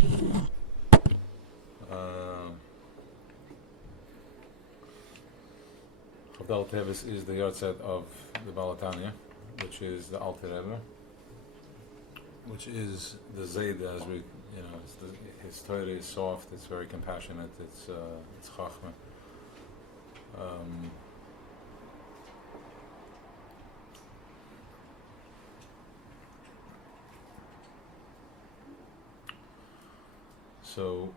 Kuf Dalet Teves is the yahrzeit of the Balatanya, which is the Alter Rebbe, which is the Zayd, as we, his Torah is soft, it's very compassionate, it's Chachma. So,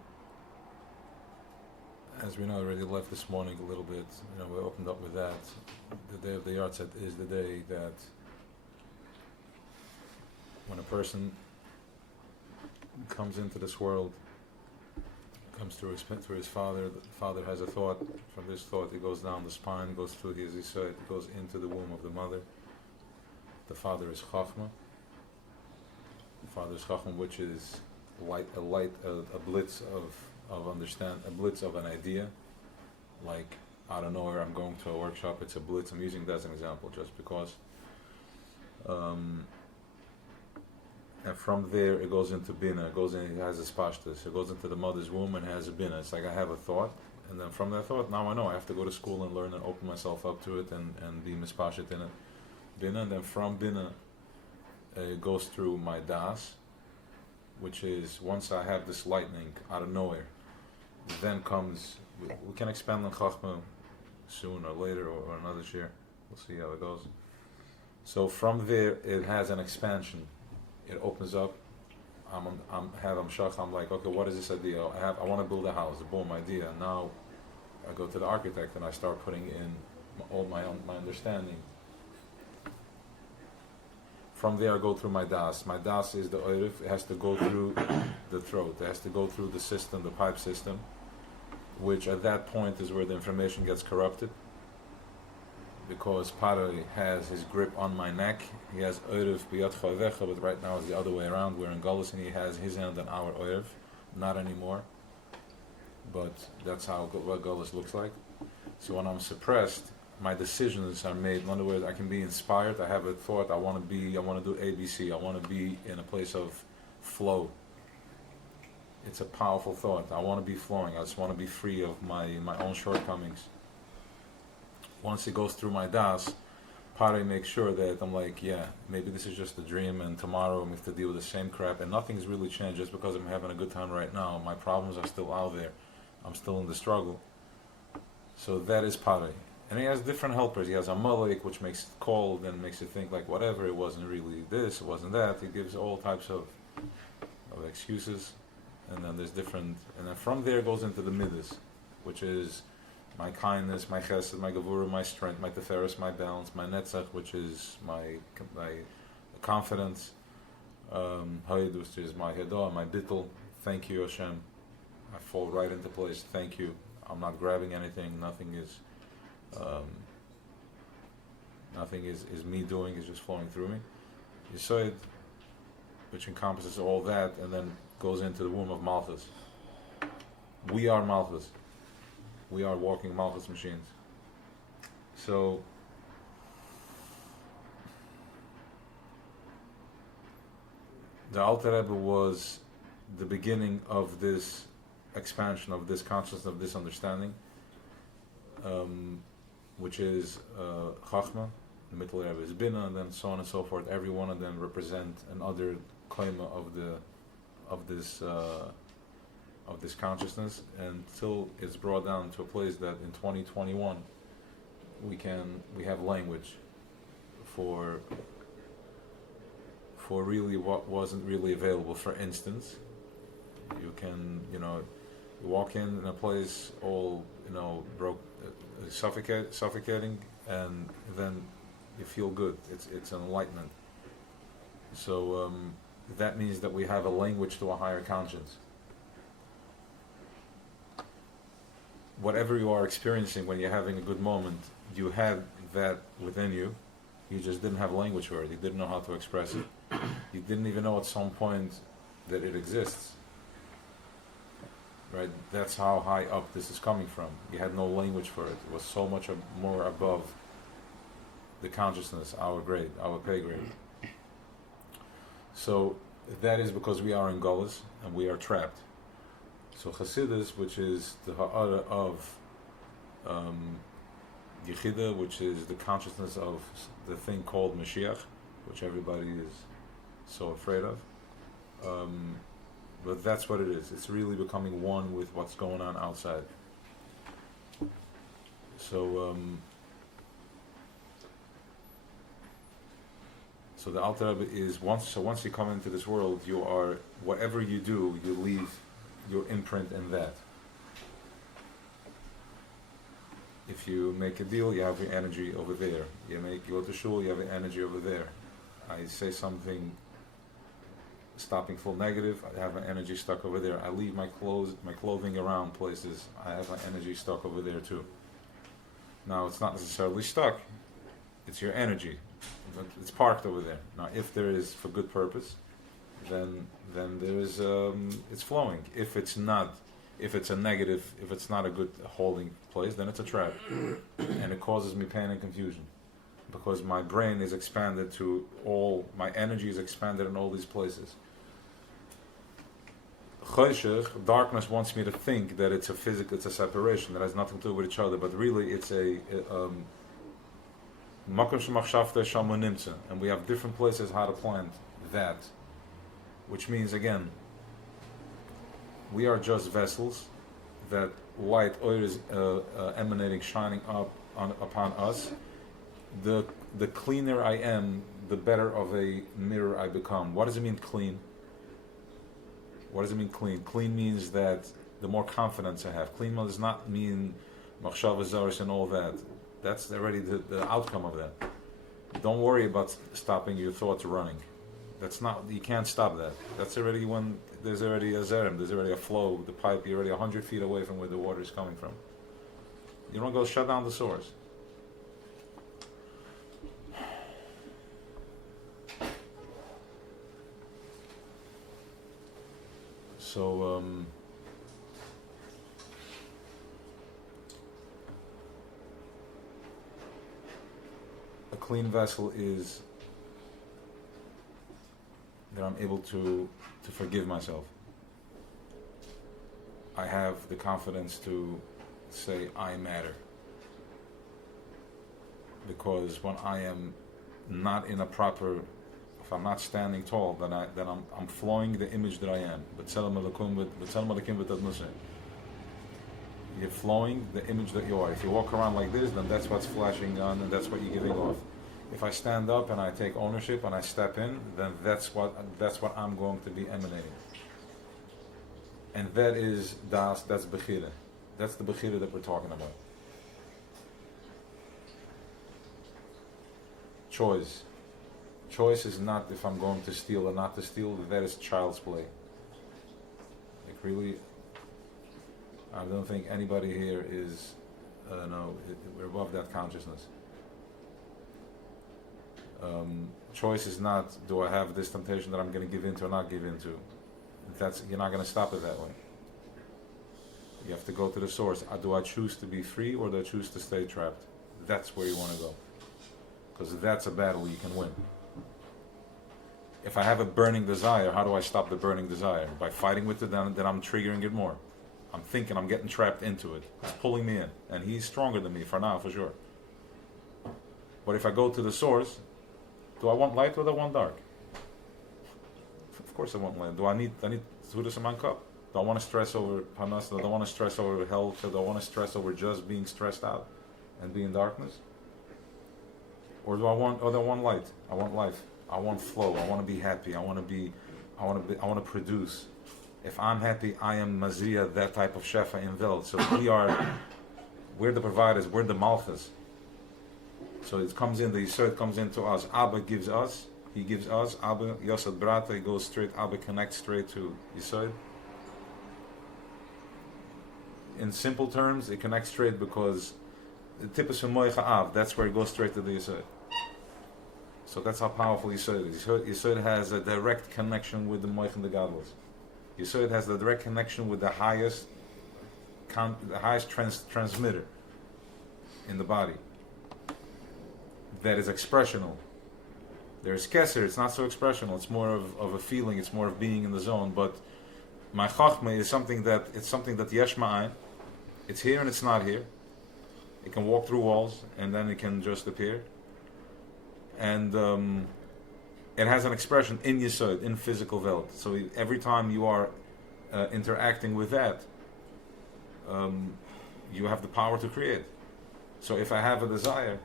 as we know, already left this morning a little bit, we opened up with that. The day of the yahrzeit is the day that when a person comes into this world, comes through his father, the father has a thought. From this thought, it goes down the spine, goes through his yesod, it goes into the womb of the mother. The father is Chachma. The father is Chachma, which is a blitz of understand, a blitz of an idea. Like, out of nowhere, I'm going to a workshop, it's a blitz. I'm using that as an example just because. And from there it goes into Bina, it has a spashtus, it goes into the mother's womb and has a Bina. It's like I have a thought, and then from that thought, now I know I have to go to school and learn and open myself up to it and be mispashet in it. Bina, and then from Bina it goes through my das, which is once I have this lightning out of nowhere, then comes, we can expand on Chachma soon or later or another year, we'll see how it goes. So from there it has an expansion. It opens up. I'm like, okay, what is this idea? I want to build a house. Boom, idea. Now I go to the architect and I start putting in all my understanding. From there I go through my das. My das is the oirif. It has to go through the throat. It has to go through the system, the pipe system, which at that point is where the information gets corrupted. Because Paroi has his grip on my neck, he has Oirev biyad chavecha, but right now it's the other way around. We're in Galus and he has his hand on our Oirev, not anymore. But that's what Galus looks like. So when I'm suppressed, my decisions are made. In other words, I can be inspired. I have a thought. I want to do ABC. I want to be in a place of flow. It's a powerful thought. I want to be flowing. I just want to be free of my own shortcomings. Once it goes through my das, Pare makes sure that I'm like, yeah, maybe this is just a dream and tomorrow I'm going to deal with the same crap and nothing's really changed just because I'm having a good time right now. My problems are still out there. I'm still in the struggle. So that is Pare. And he has different helpers. He has a Malik, which makes it cold and makes it think like whatever, it wasn't really this, it wasn't that. He gives all types of excuses. And then there's different, and then from there goes into the Midas, which is my kindness, my chesed, my gevura, my strength, my teferes, my balance, my netzach, which is my confidence, Hayed, which is my hedah, my bittul. Thank you, Hashem. I fall right into place. Thank you. I'm not grabbing anything. Nothing is me doing. It's just flowing through me. Yesod, which encompasses all that, and then goes into the womb of Malchus. We are Malchus. We are walking Malchus machines. So, the Alter Rebbe was the beginning of this expansion, of this consciousness, of this understanding, which is Chachma, the Middle Rebbe is Bina, and then so on and so forth. Every one of them represent another klima of this consciousness, until it's brought down to a place that in 2021 we have language for really what wasn't really available. For instance, you can you walk in a place all suffocating, and then you feel good. It's an enlightenment. So that means that we have a language to a higher conscience. Whatever you are experiencing when you're having a good moment, you had that within you. You just didn't have language for it. You didn't know how to express it. You didn't even know at some point that it exists. Right? That's how high up this is coming from. You had no language for it. It was so much more above the consciousness, our grade, our pay grade. So that is because we are in Golas and we are trapped. So Chassidus, which is the ha'ara of Yechida, which is the consciousness of the thing called Mashiach, which everybody is so afraid of. But that's what it is. It's really becoming one with what's going on outside. So the Alter Rebbe is once you come into this world, you are, whatever you do, you leave your imprint in that. If you make a deal, you have your energy over there. You go to shul, you have your energy over there. I say something stopping full negative, I have my energy stuck over there. I leave my clothing around places, I have my energy stuck over there too. Now it's not necessarily stuck, it's your energy, but it's parked over there. Now if there is for good purpose, then there is it's flowing. If it's not, if it's a negative, if it's not a good holding place, then it's a trap, and it causes me pain and confusion, because my brain is expanded to all, my energy is expanded in all these places. Choshech, darkness, wants me to think that it's a physical, it's a separation that has nothing to do with each other, but really it's a makom shemachshavta sham nimtza, and we have different places how to plant that, which means again, we are just vessels that light oil is emanating, shining up upon us. The cleaner I am, the better of a mirror I become. What does it mean clean? What does it mean clean? Clean means that the more confidence I have. Clean does not mean machshava zaros and all that. That's already the outcome of that. Don't worry about stopping your thoughts running. That's not, you can't stop that. That's already when there's already a zerem, there's already a flow, the pipe, you're already 100 feet away from where the water is coming from. You don't go shut down the source. So, a clean vessel is that I'm able to forgive myself. I have the confidence to say I matter. Because when I am not in a proper, if I'm not standing tall, then I'm flowing the image that I am. You're flowing the image that you are. If you walk around like this, then that's what's flashing on, and that's what you're giving off. If I stand up and I take ownership and I step in, then that's what I'm going to be emanating. And that is das, that's bechira. That's the bechira that we're talking about. Choice. Choice is not if I'm going to steal or not to steal, that is child's play. Like really, I don't think anybody here is, we're above that consciousness. Choice is not, do I have this temptation that I'm going to give into or not give into? You're not going to stop it that way. You have to go to the source. Do I choose to be free or do I choose to stay trapped? That's where you want to go. Because that's a battle you can win. If I have a burning desire, how do I stop the burning desire? By fighting with it, then I'm triggering it more. I'm thinking I'm getting trapped into it. It's pulling me in. And he's stronger than me for now, for sure. But if I go to the source, do I want light or do I want dark? Of course I want light. Do I need Zvudas in my cup? Do I want to stress over Panas? Do I want to stress over health? Do I want to stress over just being stressed out and be in darkness? Or do I want light? I want life. I want flow. I want to be happy. I want to produce. If I'm happy, I am Mazriya, that type of Shefa in Welt. So we're the providers, we're the Malchus. So it comes in, the Yisod comes into us. Abba gives us, he gives us. Abba, Yosad Brata, he goes straight, Abba connects straight to Yisod. In simple terms, it connects straight because the tip is from Moicha Av, that's where it goes straight to the Yisod. So that's how powerful Yisod is. Yisod has a direct connection with the Moich and the Gadlos. Yisod has the direct connection with the highest transmitter in the body. That is expressional. There's keser, it's not so expressional, it's more of a feeling, it's more of being in the zone. But my chachma is something that yesh ma'ayin, it's here and it's not here. It can walk through walls and then it can just appear. And it has an expression in Yesod, in physical Welt. So every time you are interacting with that, you have the power to create. So if I have a desire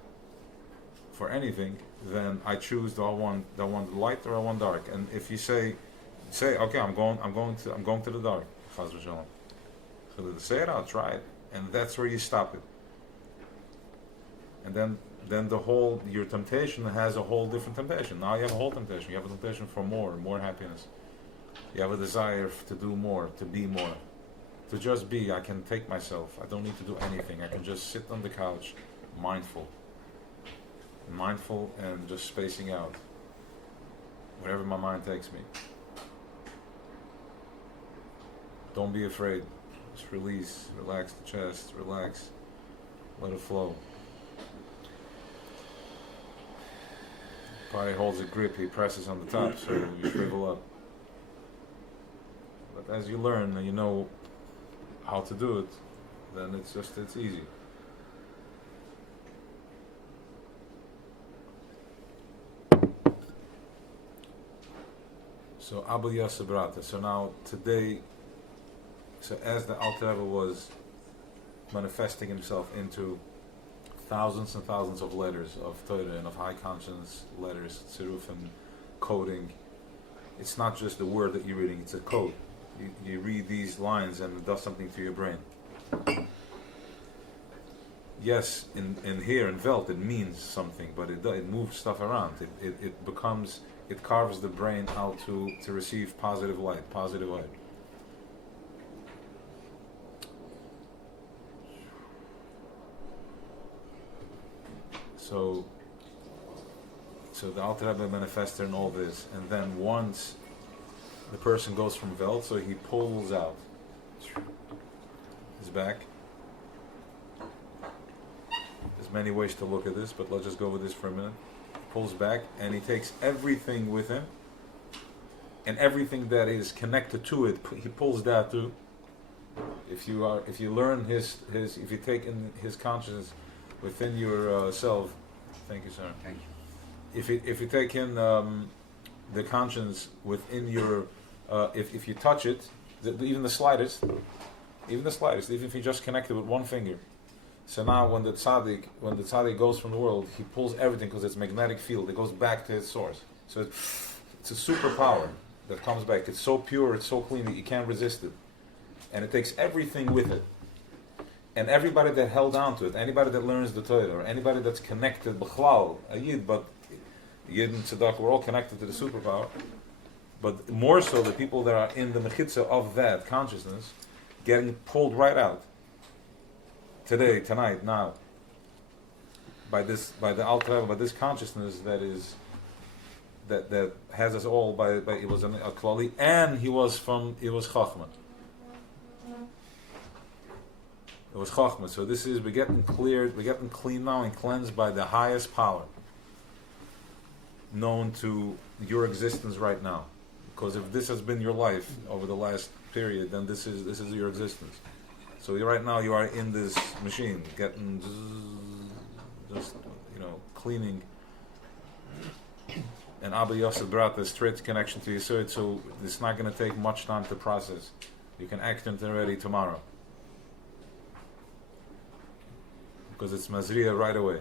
for anything, then I choose, do I want light or I want dark? And if you say, okay, I'm going to the dark. Chaz v'shalom. So to say it out, try it, and that's where you stop it. And then your temptation has a whole different temptation. Now you have a whole temptation. You have a temptation for more happiness. You have a desire to do more, to be more, to just be. I can take myself. I don't need to do anything. I can just sit on the couch, mindful and just spacing out wherever my mind takes me. Don't be afraid. Just release, relax the chest, relax, let it flow. Probably holds a grip, he presses on the top, so you shrivel up. But as you learn and you know how to do it, then it's easy. So Abu Yasabrata. So now today, as the Alter Rebbe was manifesting himself into thousands and thousands of letters of Torah and of high conscience letters, tzirufim, coding. It's not just the word that you're reading, it's a code. You read these lines and it does something to your brain. Yes, in here, in Welt, it means something, but it moves stuff around. It carves the brain out to receive positive light. So the Alter Rebbe manifested in all this, and then once the person goes from Welt, so he pulls out his back. There's many ways to look at this, but let's just go with this for a minute. Pulls back, and he takes everything with him, and everything that is connected to it, he pulls that too. If you learn if you take in his consciousness within your self, thank you, sir. Thank If you. you take in the conscience within your, if you touch it, even the slightest, even if you just connect it with one finger. So now when the tzaddik goes from the world, he pulls everything because it's magnetic field. It goes back to its source. So it's a superpower that comes back. It's so pure, it's so clean that you can't resist it, and it takes everything with it. And everybody that held on to it, anybody that learns the Torah, or anybody that's connected, b'chlal, a yid, but yid and tzedakah, we're all connected to the superpower. But more so, the people that are in the mechitza of that consciousness, getting pulled right out. Today, tonight, now, by the Alter Rebbe, by this consciousness that has us all. By it was a klali, and it was chachma. It was chachma. So this is we're getting clean now and cleansed by the highest power known to your existence right now. Because if this has been your life over the last period, then this is your existence. So right now you are in this machine, getting just cleaning. And Abba Yosef brought the straight connection to Yesod, so it's not going to take much time to process. You can act into it already tomorrow. Because it's Mazriya right away.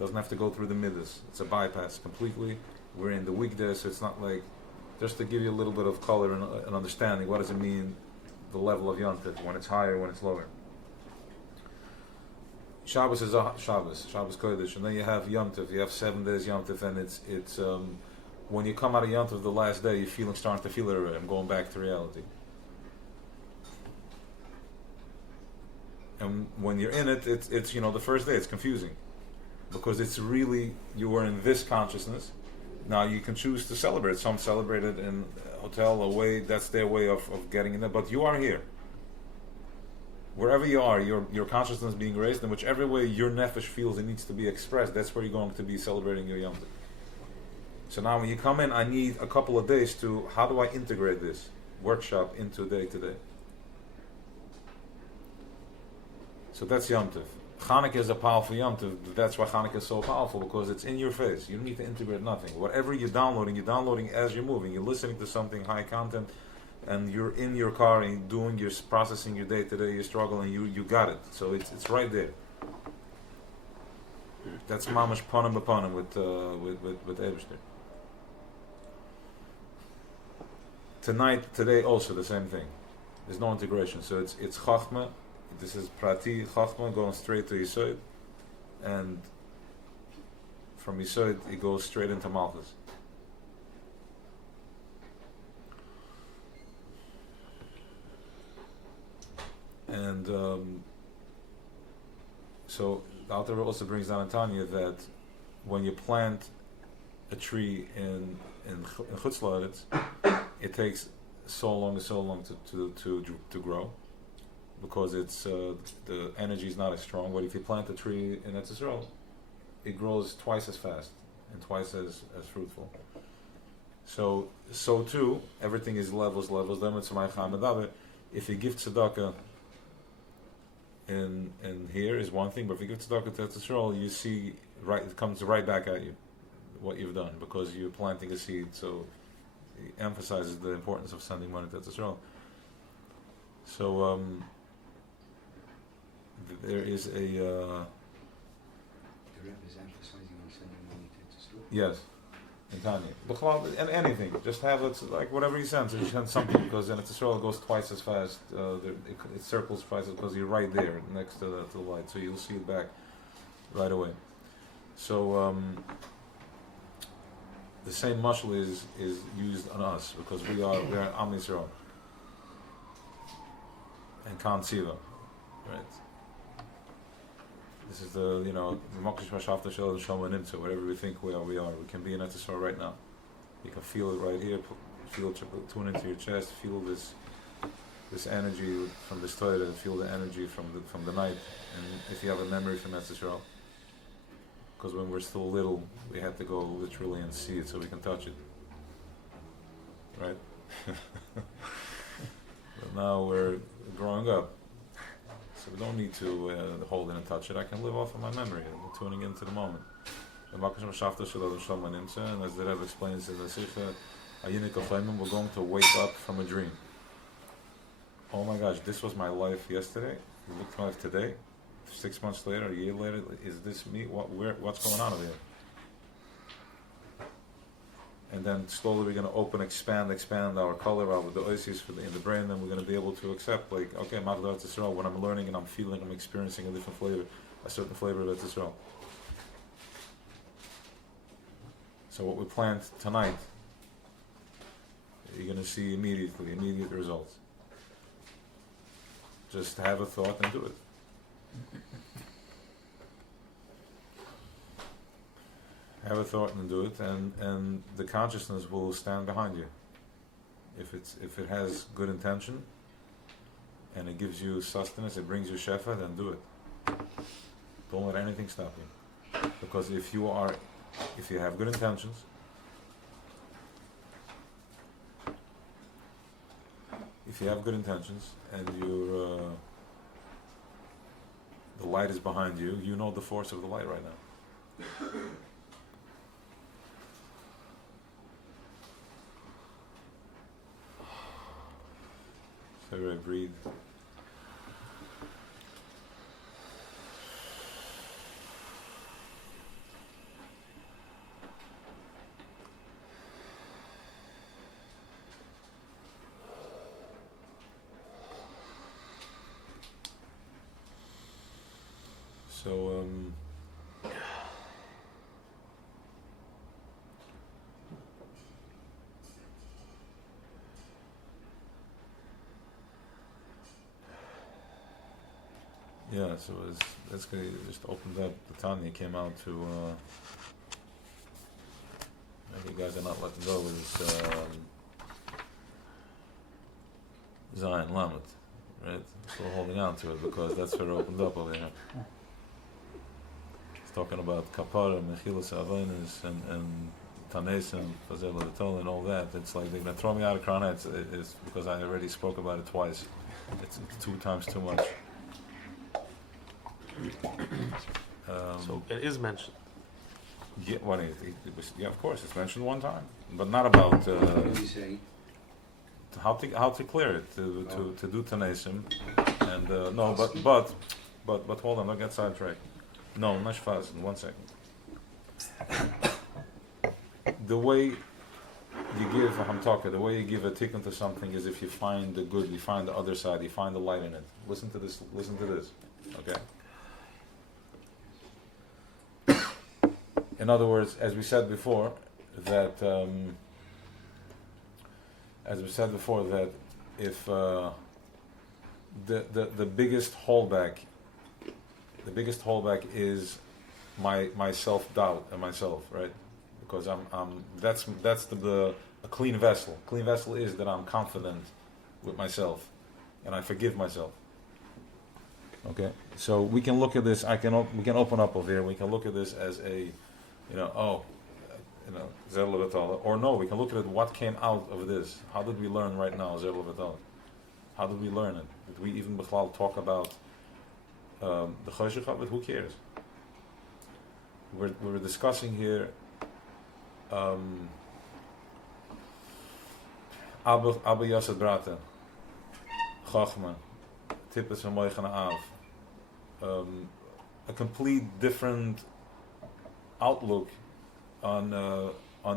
Doesn't have to go through the midas. It's a bypass completely. We're in the weekday, so it's not like, just to give you a little bit of color and understanding, what does it mean, the level of Yom Tov, when it's higher, when it's lower. Shabbos is Shabbos Kodesh, and then you have Yom Tov. You have 7 days Yom Tov, and it's when you come out of Yom Tov the last day, you're starting to feel it already. I'm going back to reality. And when you're in it, it's the first day it's confusing, because it's really, you were in this consciousness. Now you can choose to celebrate. Some celebrate it in a hotel, away. That's their way of getting in there. But you are here. Wherever you are, your consciousness being raised, in whichever way your nefesh feels it needs to be expressed, that's where you're going to be celebrating your Yom Tov. So now when you come in, I need a couple of days to, how do I integrate this workshop into day to day? So that's Yom Tov. Chanukah is a powerful Yom Tov. That's why Chanukah is so powerful, because it's in your face. You don't need to integrate nothing. Whatever you're downloading as you're moving. You're listening to something high content, and you're in your car and you're doing your processing your day to day, your struggle, and you got it. So it's right there. That's mamash panim b'panim with Eibishter. Today also the same thing. There's no integration. So it's chachma. This is prati chachma going straight to Yisod, and from Yisod it goes straight into Malchus. And so the Alter Rebbe also brings down in Tanya that when you plant a tree in Chutz La'aretz, it takes so long to grow, because it's the energy is not as strong. But if you plant a tree in Eretz Yisrael, it grows twice as fast and twice as fruitful. So too, everything is levels. If you give tzedakah in here is one thing, but if you give tzedakah to Eretz Yisrael, you see it comes right back at you what you've done, because you're planting a seed. So it emphasizes the importance of sending money to Eretz Yisrael. So there is a the Rebbe is emphasizing on sending money to Eretz Yisrael. Yes, in Tanya. And anything, just have it like whatever he sends. If you send something, because then Eretz Yisrael goes twice as fast. It circles twice, because you're right there next to the light, so you'll see it back right away. So the same mashal is used on us, because we are Am Yisrael and Kan Tziva, right? This is the Makish Mashafta Shel and Shoma Nimtza. Whatever we think we are. We can be in Eretz Yisrael right now. You can feel it right here. Feel it, tune into your chest. Feel this energy from this Torah. Feel the energy from the night. And if you have a memory from Eretz Yisrael, because when we're still little, we have to go literally and see it so we can touch it, right? But now we're growing up, so we don't need to hold it and touch it. I can live off of my memory and tuning into the moment. And as the Rebbe explains in the Sikha, we're going to wake up from a dream. Oh my gosh, this was my life yesterday. You look at my life today. 6 months later, a year later, is this me? What's going on over here? And then slowly we're going to expand our color out with the oasis in the brain, and we're going to be able to accept, like, okay, when I'm learning and I'm feeling, I'm experiencing a different flavor, a certain flavor of Eretz Yisrael. So what we plant tonight, you're going to see immediate results. Just have a thought and do it. Have a thought and do it, and the consciousness will stand behind you. If it has good intention and it gives you sustenance, it brings you shefa, then do it. Don't let anything stop you, because if you have good intentions, and the light is behind you, you know the force of the light right now. So I breathe. So yeah, so that's good. Just opened up the Tanya, came out to maybe you guys are not letting go with Zion Lamed, right? Still holding on to it, because that's where it opened up over here. It's talking about Kapara, Mechilas Avenis, and Tanesim, Fazel Vatol, and all that. It's like they're gonna throw me out of Krana. It's because I already spoke about it twice. It's 2 times too much. So it is mentioned. Yeah, yeah, of course, it's mentioned 1 time, but not about What did you say? how to clear it to do Tanesim, and no, but hold on, don't get sidetracked. No, not fast. 1 second. The way you give hamtaka, the way you give a tikkun to something is if you find the good, you find the other side, you find the light in it. Listen to this. Okay. In other words, as we said before, that if the biggest holdback is my self doubt and myself, right? Because that's a clean vessel. Clean vessel is that I'm confident with myself, and I forgive myself. Okay, so we can look at this. We can open up over here. We can look at this as a, Zer Levatala, or no, we can look at it. What came out of this? How did we learn right now, Zer Levatala? How did we learn it? Did we even Bichlal talk about the Choshech of it? Who cares? We're discussing here Abba Yosef Brata, Chachma, Tippes van Moichen Av, a complete different outlook on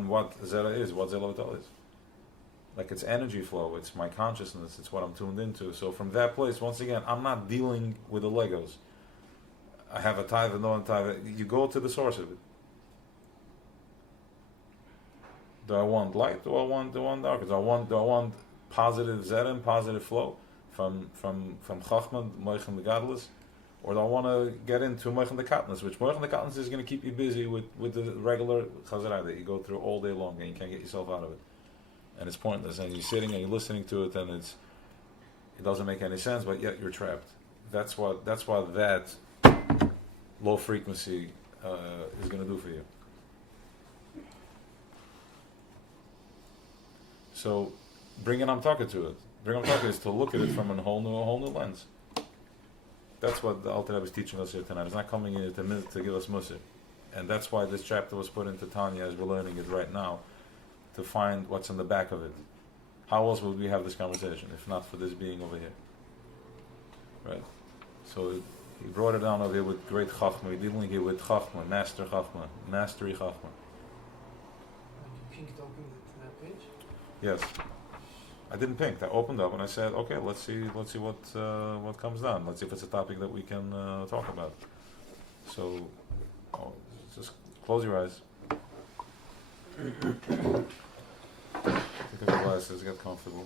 what Zera is, what Zera is. Like it's energy flow, it's my consciousness, it's what I'm tuned into. So from that place, once again, I'm not dealing with the Legos. I have a taiva, no taiva. You go to the source of it. Do I want light? Do I want dark? Do I want positive zera and positive flow from Chachma, Moichem the Gadlus? Or do I want to get into Moichem the Katnas, which Moichem the Katnas is going to keep you busy with the regular Chazarah that you go through all day long and you can't get yourself out of it. And it's pointless. And you're sitting and you're listening to it and it doesn't make any sense, but yet you're trapped. That's what that low frequency is going to do for you. So, bringing Amtaka to it. Bringing Amtaka is to look at it from a whole new lens. That's what the Alter Rebbe is teaching us here tonight. It's not coming in to give us Moshe. And that's why this chapter was put into Tanya as we're learning it right now, to find what's in the back of it. How else would we have this conversation if not for this being over here? Right? So he brought it down over here with great Chachma. We're dealing here with Chachma, master Chachma, mastery Chachma. Pink it open to that page? Yes. I didn't pink. I opened up and I said, okay, let's see what comes down. Let's see if it's a topic that we can talk about. So, just close your eyes. Take off your glasses, get comfortable.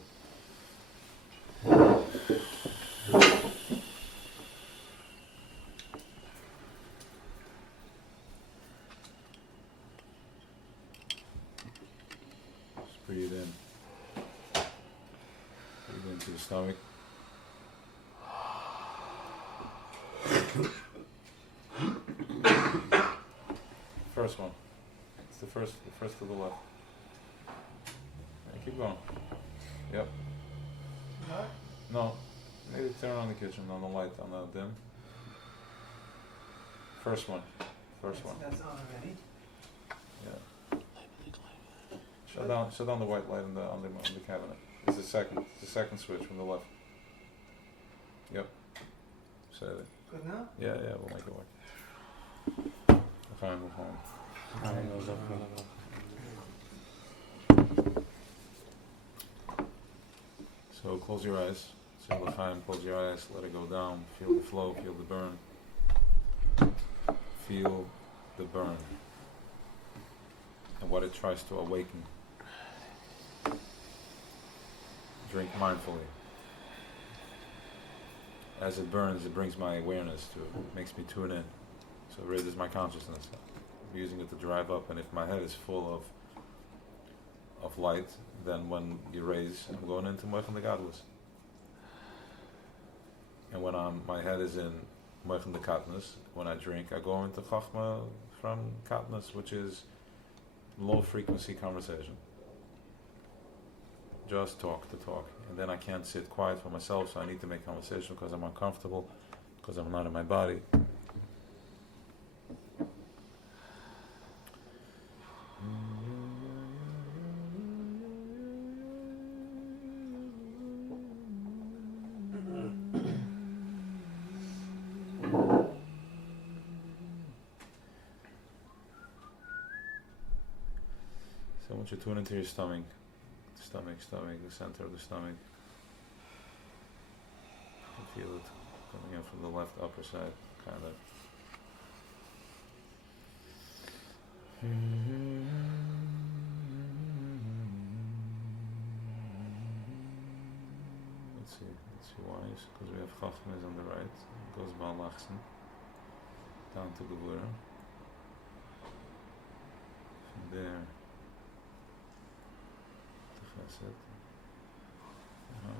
Just breathe in. Breathe into the stomach. First one. It's the first to the left. Keep going. Yep. No. Maybe turn on the kitchen, on the light, on the dim. First one. That's on already. Yeah. Shut down the white light on the cabinet. It's the second switch from the left. Yep. Set it. Good now? Yeah, we'll make it work. Fine, we'll home. So close your eyes. Say l'chaim, close your eyes, let it go down, feel the flow, feel the burn. Feel the burn. And what it tries to awaken. Drink mindfully. As it burns, it brings my awareness to it. It makes me tune in. So it raises my consciousness. I'm using it to drive up, and if my head is full of light, then when you raise, I'm going into Moichem the Gadlus. And when my head is in Moichem the Katnas, when I drink, I go into Chachma from Katnas, which is low frequency conversation. Just talk to talk. And then I can't sit quiet for myself, so I need to make conversation because I'm uncomfortable, because I'm not in my body. So I want you to tune into your stomach, the center of the stomach. You can feel it coming in from the left upper side, kind of. Let's see Weisz, because we have Chacham on the right. It goes Balachsen down to Gevura. From there to Chesed.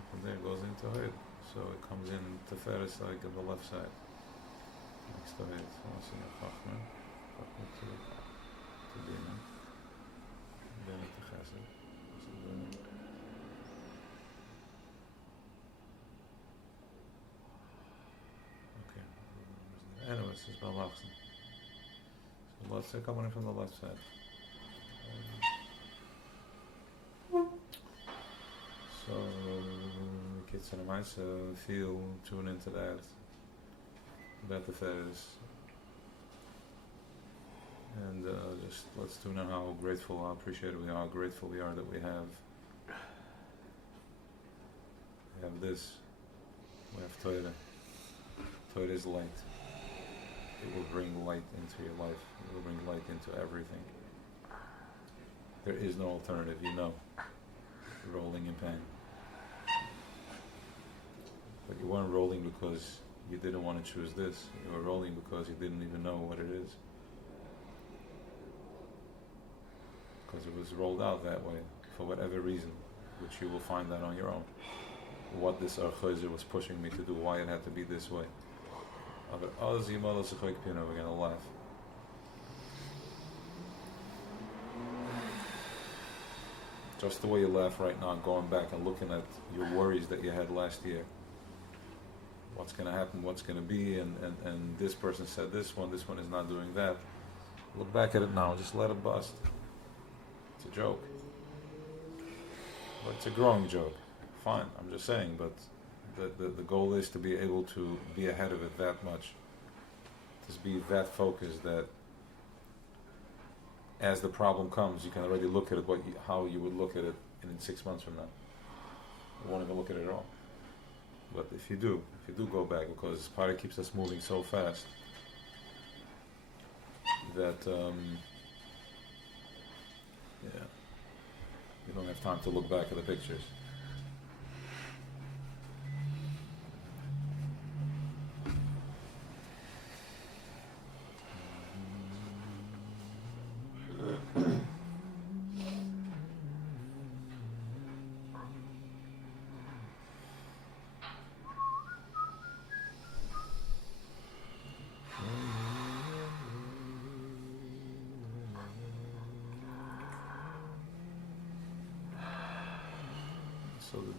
From there it goes into Hoid. So it comes in to Teferes like on the left side. Next to Hoid. So I'll see Chacham to Bina. Then to Chesed. Anyways, it's Balachsen. So let's say coming in from the left side. So, kids and mice feel, tune into that. That the Teves. And just let's tune in how grateful, how appreciative we are, how grateful we are that we have this. We have Torah. Torah is light. It will bring light into your life. It will bring light into everything. There is no alternative, you know. You're rolling in pain. But you weren't rolling because you didn't want to choose this. You were rolling because you didn't even know what it is. Because it was rolled out that way, for whatever reason, which you will find out on your own. What this Archoizer was pushing me to do, why it had to be this way. We're going to laugh. Just the way you laugh right now, going back and looking at your worries that you had last year. What's going to happen, what's going to be, and this person said this one is not doing that. Look back at it now, just let it bust. It's a joke. But it's a growing joke. Fine, I'm just saying, but the goal is to be able to be ahead of it that much. Just be that focused that as the problem comes, you can already look at it how you would look at it in 6 months from now. You won't even look at it at all. But if you do go back, because Pari keeps us moving so fast that you don't have time to look back at the pictures. So the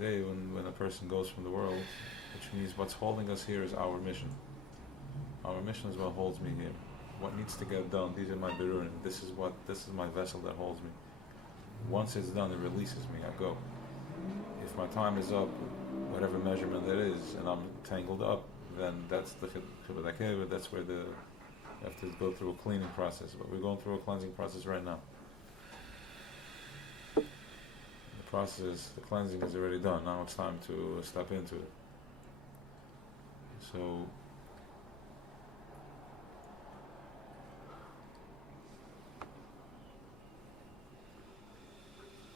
day when a person goes from the world, which means what's holding us here is our mission. Our mission is what holds me here. What needs to get done, these are my birurim. This is my vessel that holds me. Once it's done, it releases me, I go. If my time is up, whatever measurement that is, and I'm tangled up, then that's the Kuf Dalet Teves, that's where you have to go through a cleaning process. But we're going through a cleansing process right now. The cleansing is already done. Now it's time to step into it. So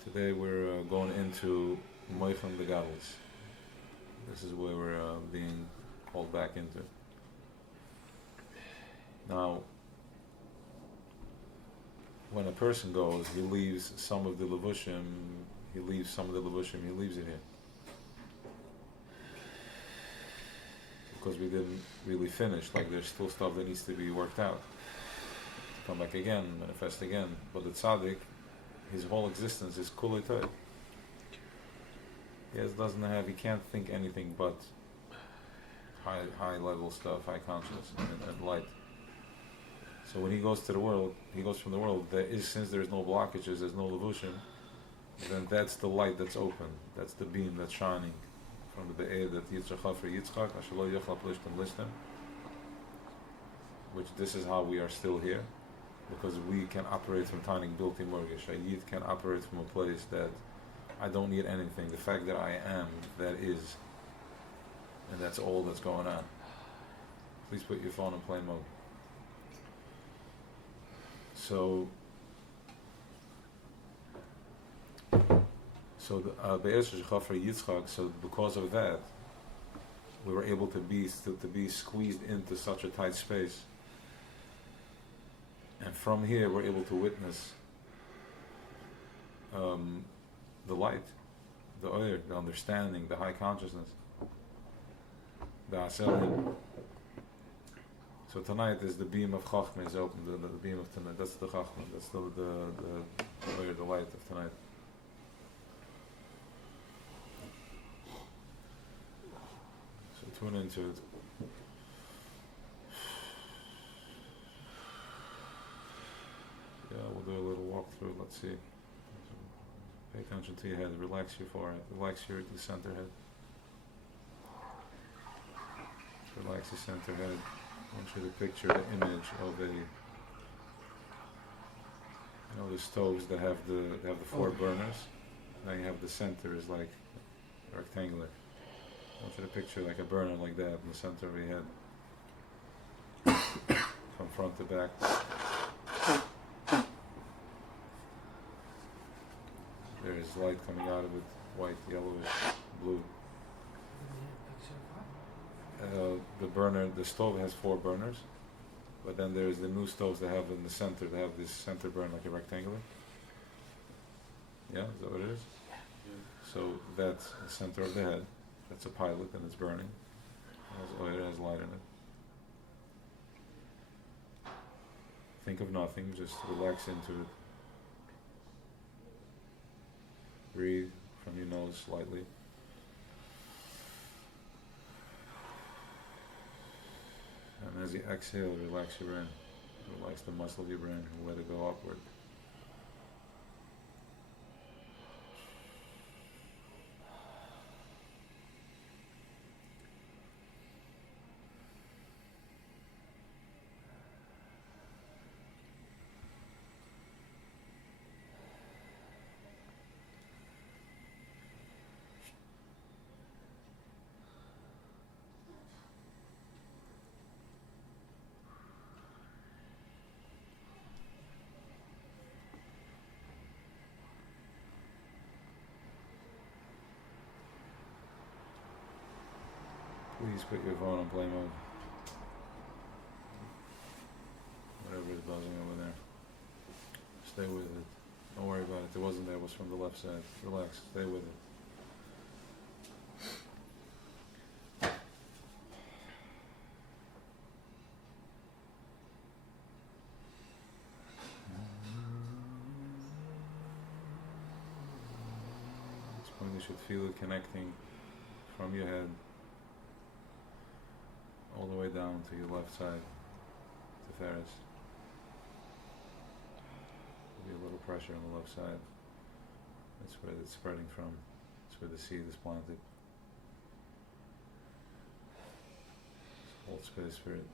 today we're going into Moichem the Gadlus. This is where we're being called back into. Now, when a person goes, he leaves some of the levushim. He leaves it here. Because we didn't really finish, like there's still stuff that needs to be worked out. come back again, manifest again. But the tzaddik, his whole existence is kulei toiv. He can't think anything but high level stuff, high consciousness and light. So when he goes to the world, he goes from the world. Since there's no blockages, there's no levushim, then that's the light that's open. That's the beam that's shining from the be'er that Yitzchak for Yitzchak, asher lo yochlap lishtem lishtem. Which this is how we are still here, because we can operate from tiny bilti morgish. A yid can operate from a place that I don't need anything. The fact that I am, that is, and that's all that's going on. Please put your phone in plane mode. So the Be'ez Shechafar Yitzchak. So because of that, we were able to be squeezed into such a tight space, and from here we're able to witness the light, the oyer, the understanding, the high consciousness, the aselim. So tonight is the beam of Chachma is open, the beam of tonight. That's the Chachma. That's the oyer, the light of tonight. So tune into it. Yeah, we'll do a little walkthrough. Let's see. Pay attention to your head. Relax your forehead. Relax your center head. Relax your center head. I want you to picture the image of the stoves that have the four burners. Now you have the center is like rectangular. I want you to picture like a burner like that in the center of your head, from front to back. There is light coming out of it, white, yellowish, blue. The stove has four burners, but then there's the new stoves that have in the center, they have this center burn like a rectangular. Yeah, is that what it is? So that's the center of the head, that's a pilot and it's burning. It has light in it. Think of nothing, just relax into it. Breathe from your nose slightly. And as you exhale, relax your brain. Relax the muscle of your brain and let it go upward. Please put your phone on play mode. Whatever is buzzing over there. Stay with it. Don't worry about it. It wasn't there, it was from the left side. Relax, stay with it. At this point you should feel it connecting from your head all the way down to your left side, to Ferris. There'll be a little pressure on the left side. That's where it's spreading from. That's where the seed is planted. Hold space for it.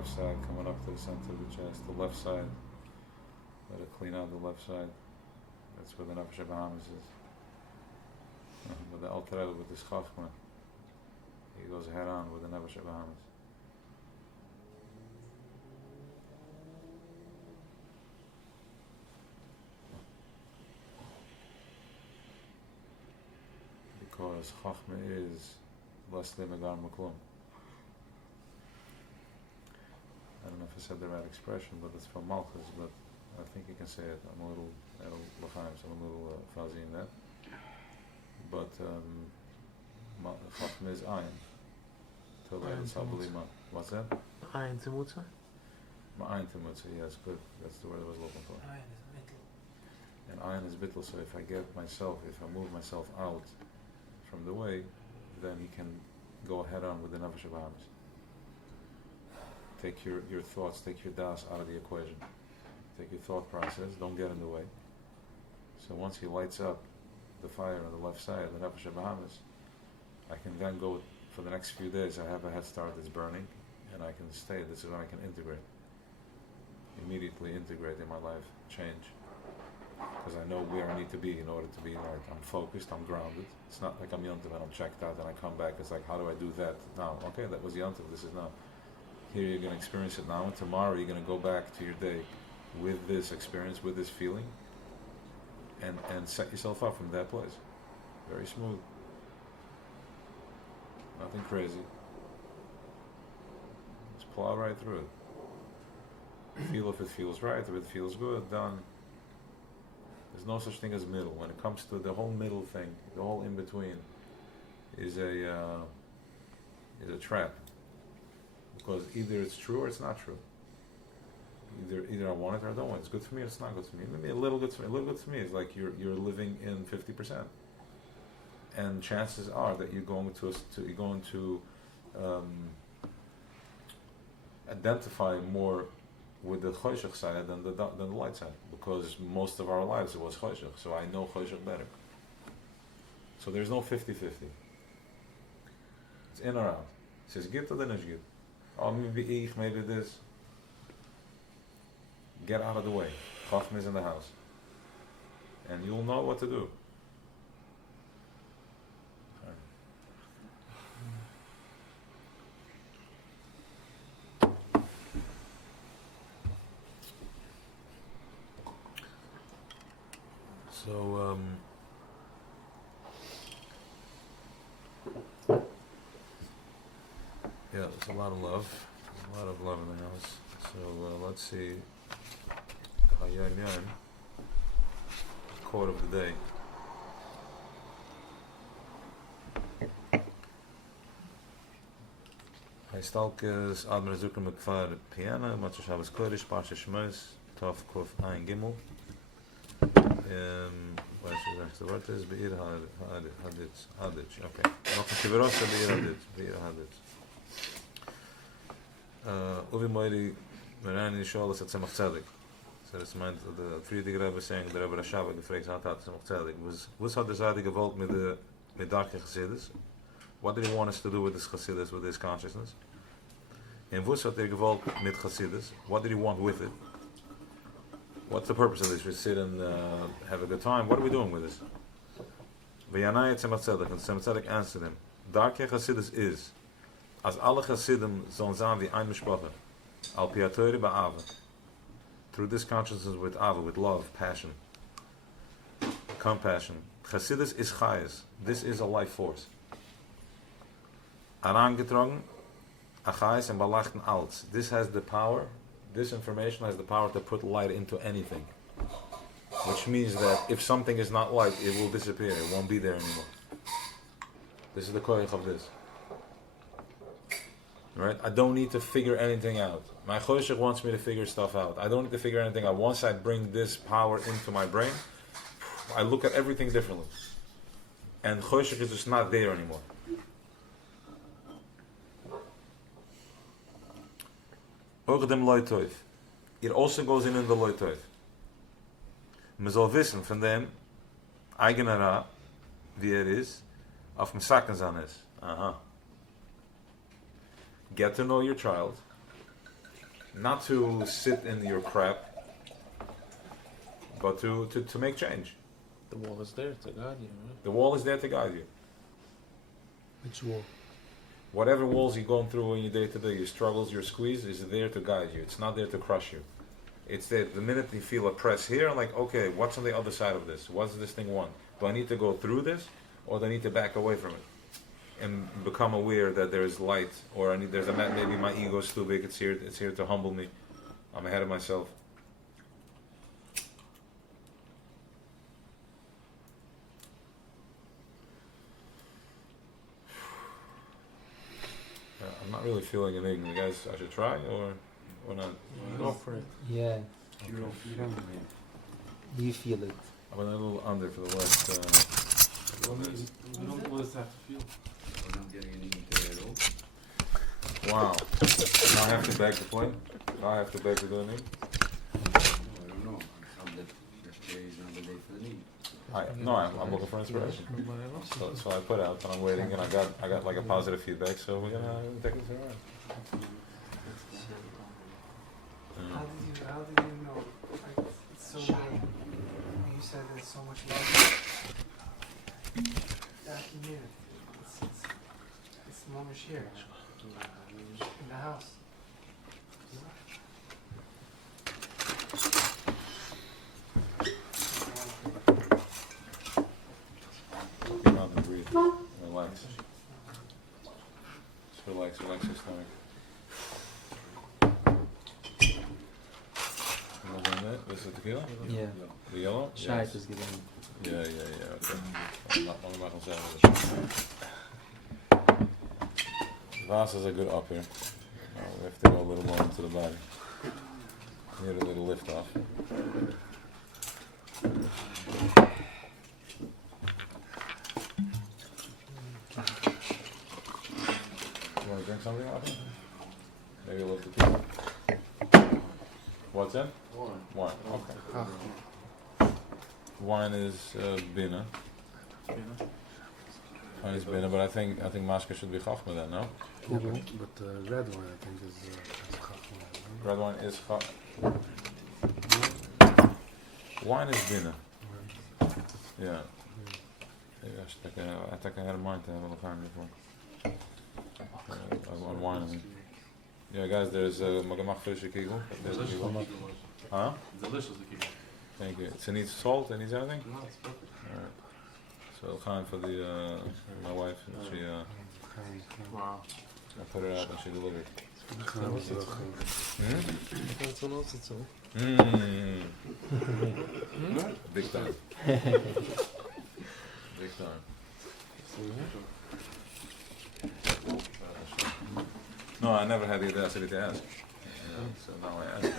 left side, coming up to the center of the chest. The left side, let it clean out the left side. That's where the Nefesh Bahamas is. But the Alter Rebbe with this Chachma, he goes head on with the Nefesh Bahamas. Because Chachma is less megar maklum. I don't know if I said the right expression, but it's from Malchus, but I think you can say it. I'm a little fuzzy in that. But Chachma is ayin. What's that? Ayin Timutza? Ayin Timutza, yes, good. That's the word I was looking for. Ayin is metal. And ayin is bittul, so if I move myself out from the way, then he can go head on with the Nefesh Bahamas. Take your thoughts, take your das out of the equation. Take your thought process, don't get in the way. So once he lights up the fire on the left side of the Nefesh Bahamas, I can then go for the next few days. I have a head start that's burning, and I can stay. This is when I can immediately integrate in my life, change. Because I know where I need to be in order to be like, I'm focused, I'm grounded. It's not like I'm yontiv and I'm checked out and I come back. It's like, how do I do that now? Okay, that was yontiv, this is now. Here you're going to experience it now, and tomorrow you're going to go back to your day with this experience, with this feeling, and set yourself up from that place. Very smooth. Nothing crazy. Just plow right through it. Feel if it feels right, if it feels good, done. There's no such thing as middle. When it comes to the whole middle thing, the whole in between is a trap. Because either it's true or it's not true. Either I want it or I don't want it. It's good for me or it's not good for me. Maybe a little good for me. A little good for me is like you're living in 50%, and chances are that you're going to identify more with the choshech side than the light side, because most of our lives it was choshech. So I know choshech better. So there's no 50-50. It's in or out. It says git or then is git. Oh, maybe this. Get out of the way. Chachma is in the house. And you'll know what to do. So, yeah, there's a lot of love. A lot of love in the house. So let's see. Quote of the day. Stalkes Admer Zucker Mekfar Piano, Matcha Shabbos Kodesh, Pasha Shmos, Tov Kuf Ein Gimel. Weißt du, sagst du, was ist Beir Haditz? Okay. Noch ein Kiverosa Beir Haditz. Uvi Moiri Merani Sholas at Tzemach Tzedek. So das meint, the Friedrich Rebbe saying, the Rebbe Rashabah gefragt hat Tzemach Tzedek, was hat der Seite gewollt mit Darke Chassidus? What did he want us to do with this Chassidus, with this consciousness? And was hat gewollt mit Chassidus? What did he want with it? What's the purpose of this? We sit and have a good time. What are we doing with this? V'yanai Tzemach Tzedek, and Tzemach Tzedek answered him, Darke Chassidus is, as alle Chassidim sollen sein wie ein Mishpacha, al pi ha-Torah ba'ava, through this consciousness with ava, with love, passion, compassion. Chassidus is chayes. This is a life force. Arangetrogen, achayes and balachten alts. This has the power, this information has the power to put light into anything. Which means that if something is not light, it will disappear. It won't be there anymore. This is the koyach of this. Right? I don't need to figure anything out. My choshech wants me to figure stuff out. I don't need to figure anything out. Once I bring this power into my brain, I look at everything differently. And choshech is just not there anymore. Ogdem loitoif. It also goes in the loitoif. Me soll wissen von dem eigener wie is, auf dem Sackenzahn ist. Get to know your child. not to sit in your crap, but to make change. The wall is there to guide you, right? The wall is there to guide you. Which wall? Whatever walls you're going through in your day-to-day, your struggles, your squeeze, is there to guide you. It's not there to crush you. It's there. The minute you feel a press here, like, okay, what's on the other side of this? What does this thing want? Do I need to go through this, or do I need to back away from it and become aware that there is light, or maybe my ego is too big. It's here to humble me. I'm ahead of myself. I'm not really feeling anything. You guys, I should try or not? Go for it. Yeah, You don't feel it. you feel it. I've been a little under for the last. What does that feel? We're not getting anything today at all. Wow. Now I have to beg to play. Now I have to beg to do anything. I don't know. I thought that yesterday is not the day for the need. I'm looking for inspiration. So I put out and I'm waiting and I got like a positive feedback. So we're gonna take it to the right. How did you know? Like, it's so big. You said there's so much love. That you need it. It's Mamish here. In the house. Come out and breathe. Relax. Just relax your stomach. This is the tequila? Yeah. The yellow? Schijt Yes. is given. Yeah, okay. Wat mag ons zeggen? Weisz is a good up here. Now we have to go a little more into the body. Need a little lift off. You want to drink something out here? Maybe a little tequila? What's in? Wine. Okay. Wine is binnen. Wine is binnen, but I think Moshe should be chaf with that, no? Yeah, but red wine I think is Red wine is chaf. Wine is binnen. Yeah. Maybe I should I think I had in mind to have a little time before. On wine, I mean. Yeah, guys, there's magamach fish kegel. There's a kegel. Huh? delicious the key. Thank you. It needs salt. It needs anything. No, it's perfect. Alright. So time for the my wife. She Wow. I put it out and she delivered. Big time. Big time. No, I never had the audacity to ask. Yeah, so now I ask.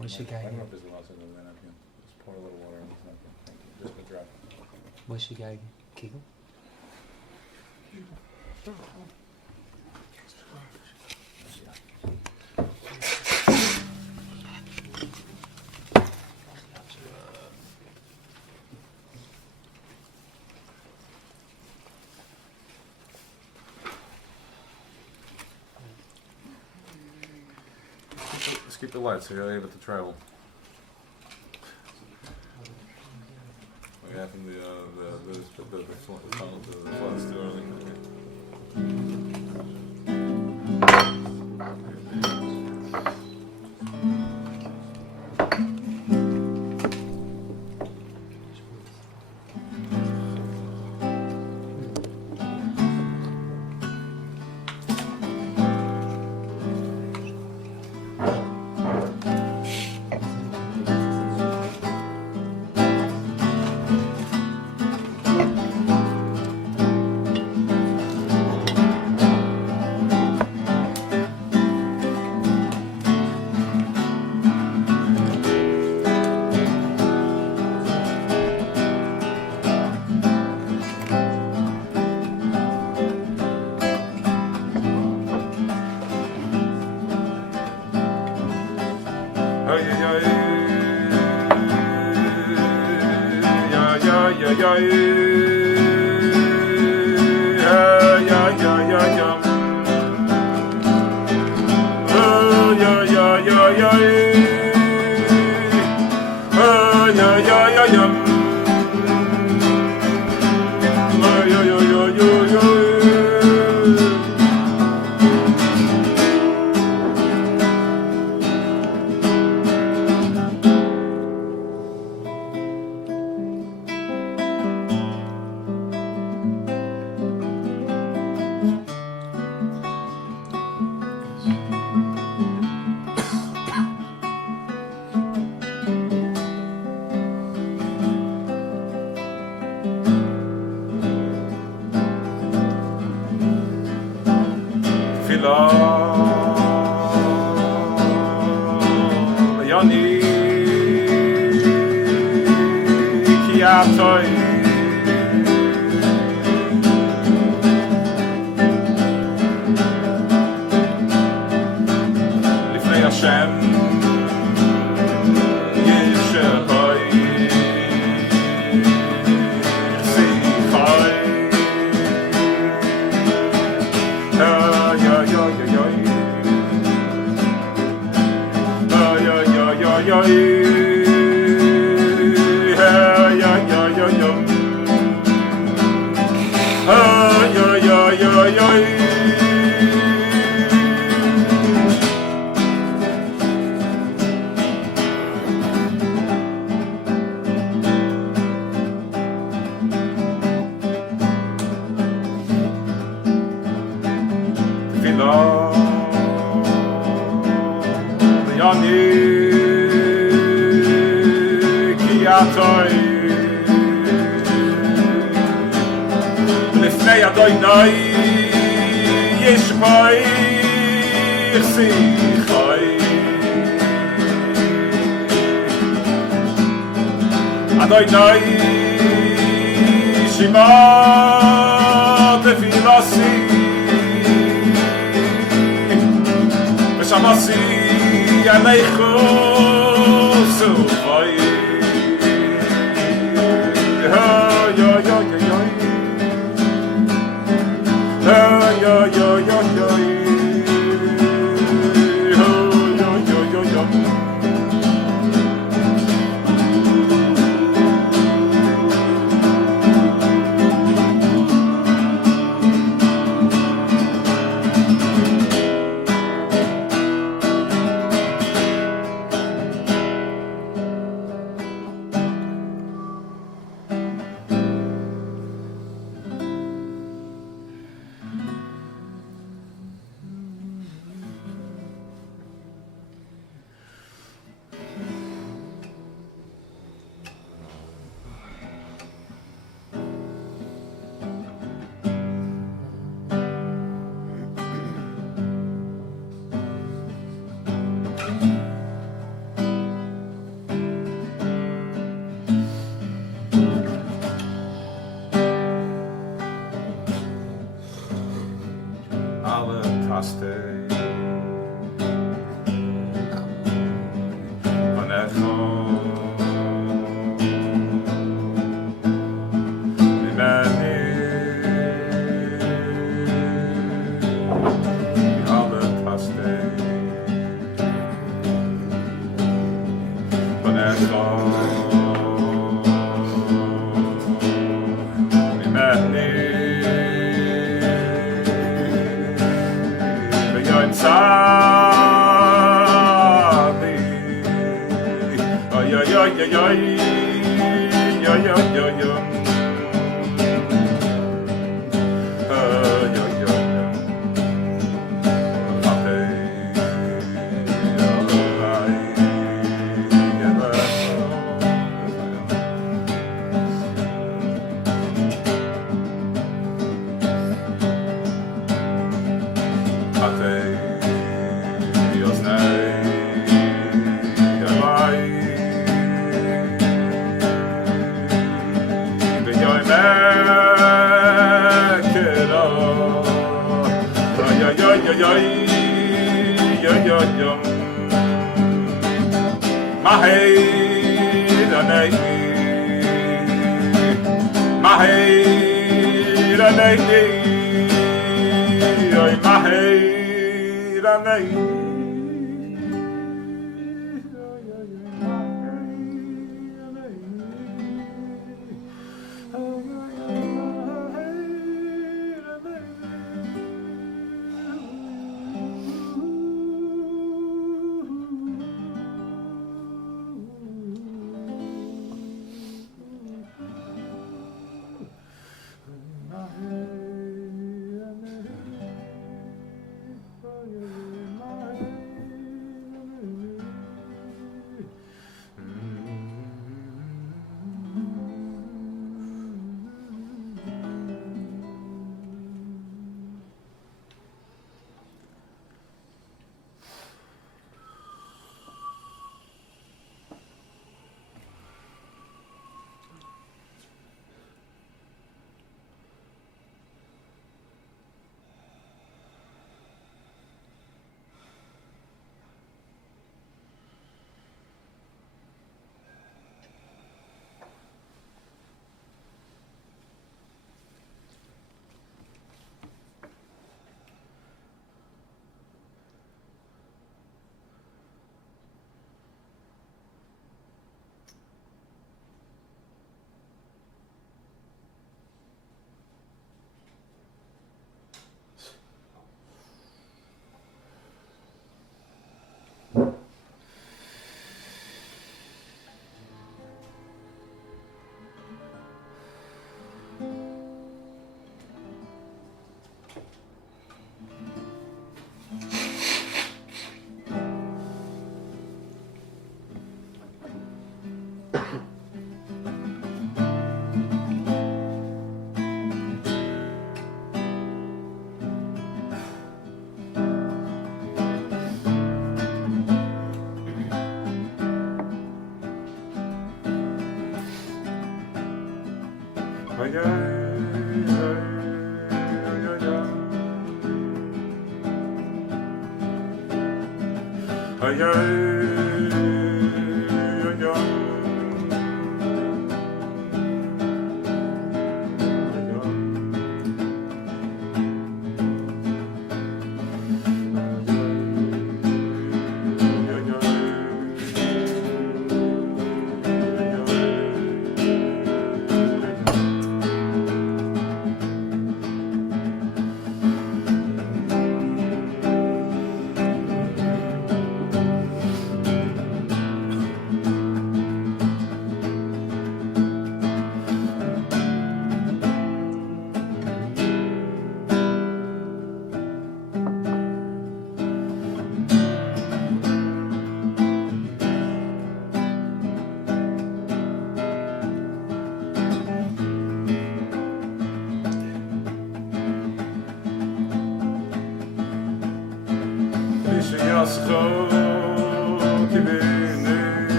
Moshe I don't know kijken. if there's a lot of napkin. Just pour a little water in this napkin. Thank you. Just a drop. Moshe kijken. Kegel. Let's keep the light so you're able to travel. We happened the floods too early.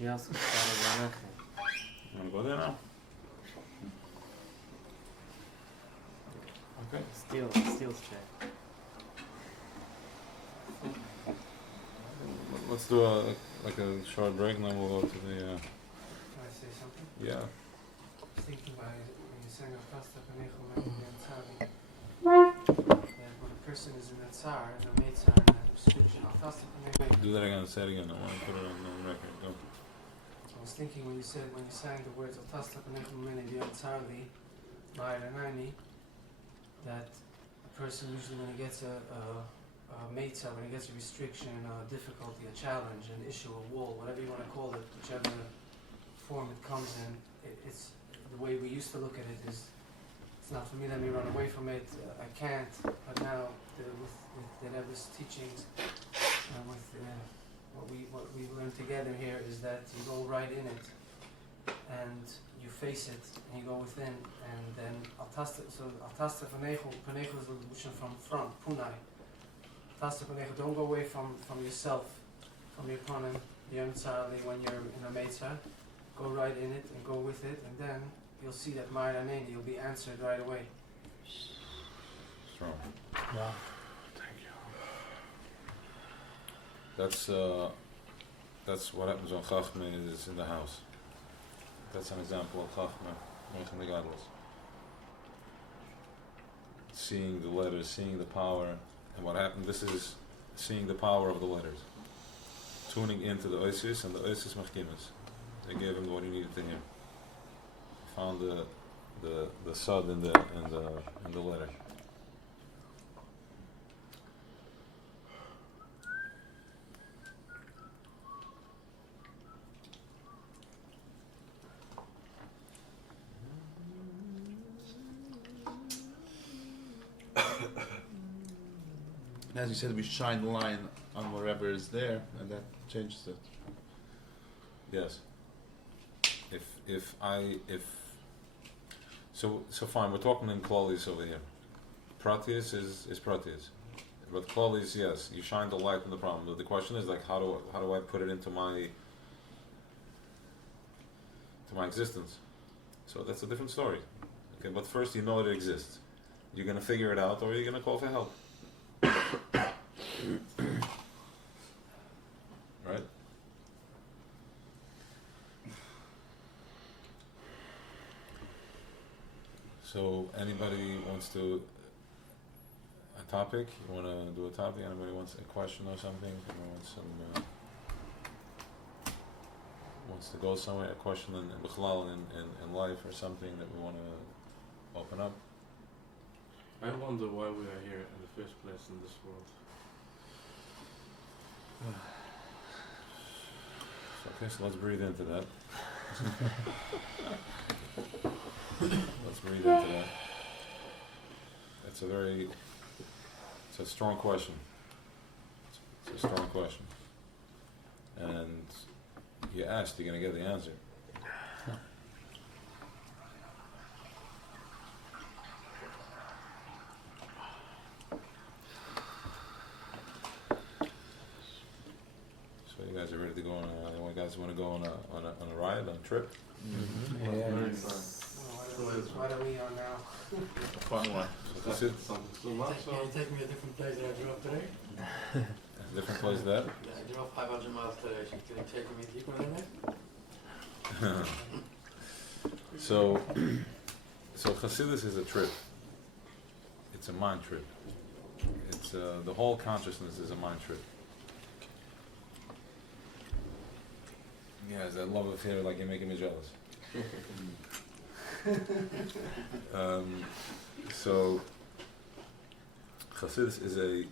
She also started You wanna go there now? Okay. Steel's chair. Let's do a short break and then we'll go to the Can I say something? yeah. I was thinking about it when you sang Pasta Panecho Tzari. That when a person is in a tsar, in a meitzar, in a restriction, Pasta Panecho. Do that again, say it again. I want to put it on the record. Go. I was thinking when you sang the words Pasta Panecho Tzari, Ma'aranani, that a person usually when he gets a meitzar, when he gets a restriction, a difficulty, a challenge, an issue, a wall, whatever you want to call it, whichever form it comes in, it's the way we used to look at it is it's not for me, let me run away from it, I can't, but now with the Rebbe's teachings and with what we learn together here is that you go right in it and you face it and you go within and then Altasta Panecho is the Lushan from front, Punai. Altasta Panecho, don't go away from yourself, from your panim, when you're in a meitzah. Go right in it and go with it, and then you'll see that Ma'araneni, you'll be answered right away. Strong. Wow. That's what happens when Chachma is in the house. That's an example of Chachma, regardless. Seeing the letters, seeing the power, and what happened. This is seeing the power of the letters, tuning into the Weisz and the Weisz Machkimas. They gave him what he needed to hear. He found the sod in the letter. And as you said, we shine the line on wherever is there, and that changes it. Yes. So fine, we're talking in Klolis over here. Pratius is Pratius. But Klolis, yes, you shine the light on the problem. But the question is like how do I put it into my existence? So that's a different story. Okay, but first you know it exists. You're gonna figure it out or you're gonna call for help. Right? So anybody wants to a topic? You want to do a topic? Anybody wants a question or something? Anybody wants some wants to go somewhere? A question in Bichlal in life or something that we want to open up? I wonder why we are here in the first place in this world. Okay, so let's breathe into that. Let's breathe into that. It's a strong question. It's a strong question. And you asked, you're going to get the answer. So you guys are ready to go on you guys want to go on a ride, on a trip? Mm-hmm. Yeah. Very fun. What are we on now? Fun one. So this is Something so much. Can you take me a different place that I drove today? a different place there. Yeah, I drove 500 miles today. So can you take me deeper than that? So Chassidus is a trip. It's a mind trip. It's the whole consciousness is a mind trip. Yeah, is that love affair like you're making me jealous? So Chassidus is a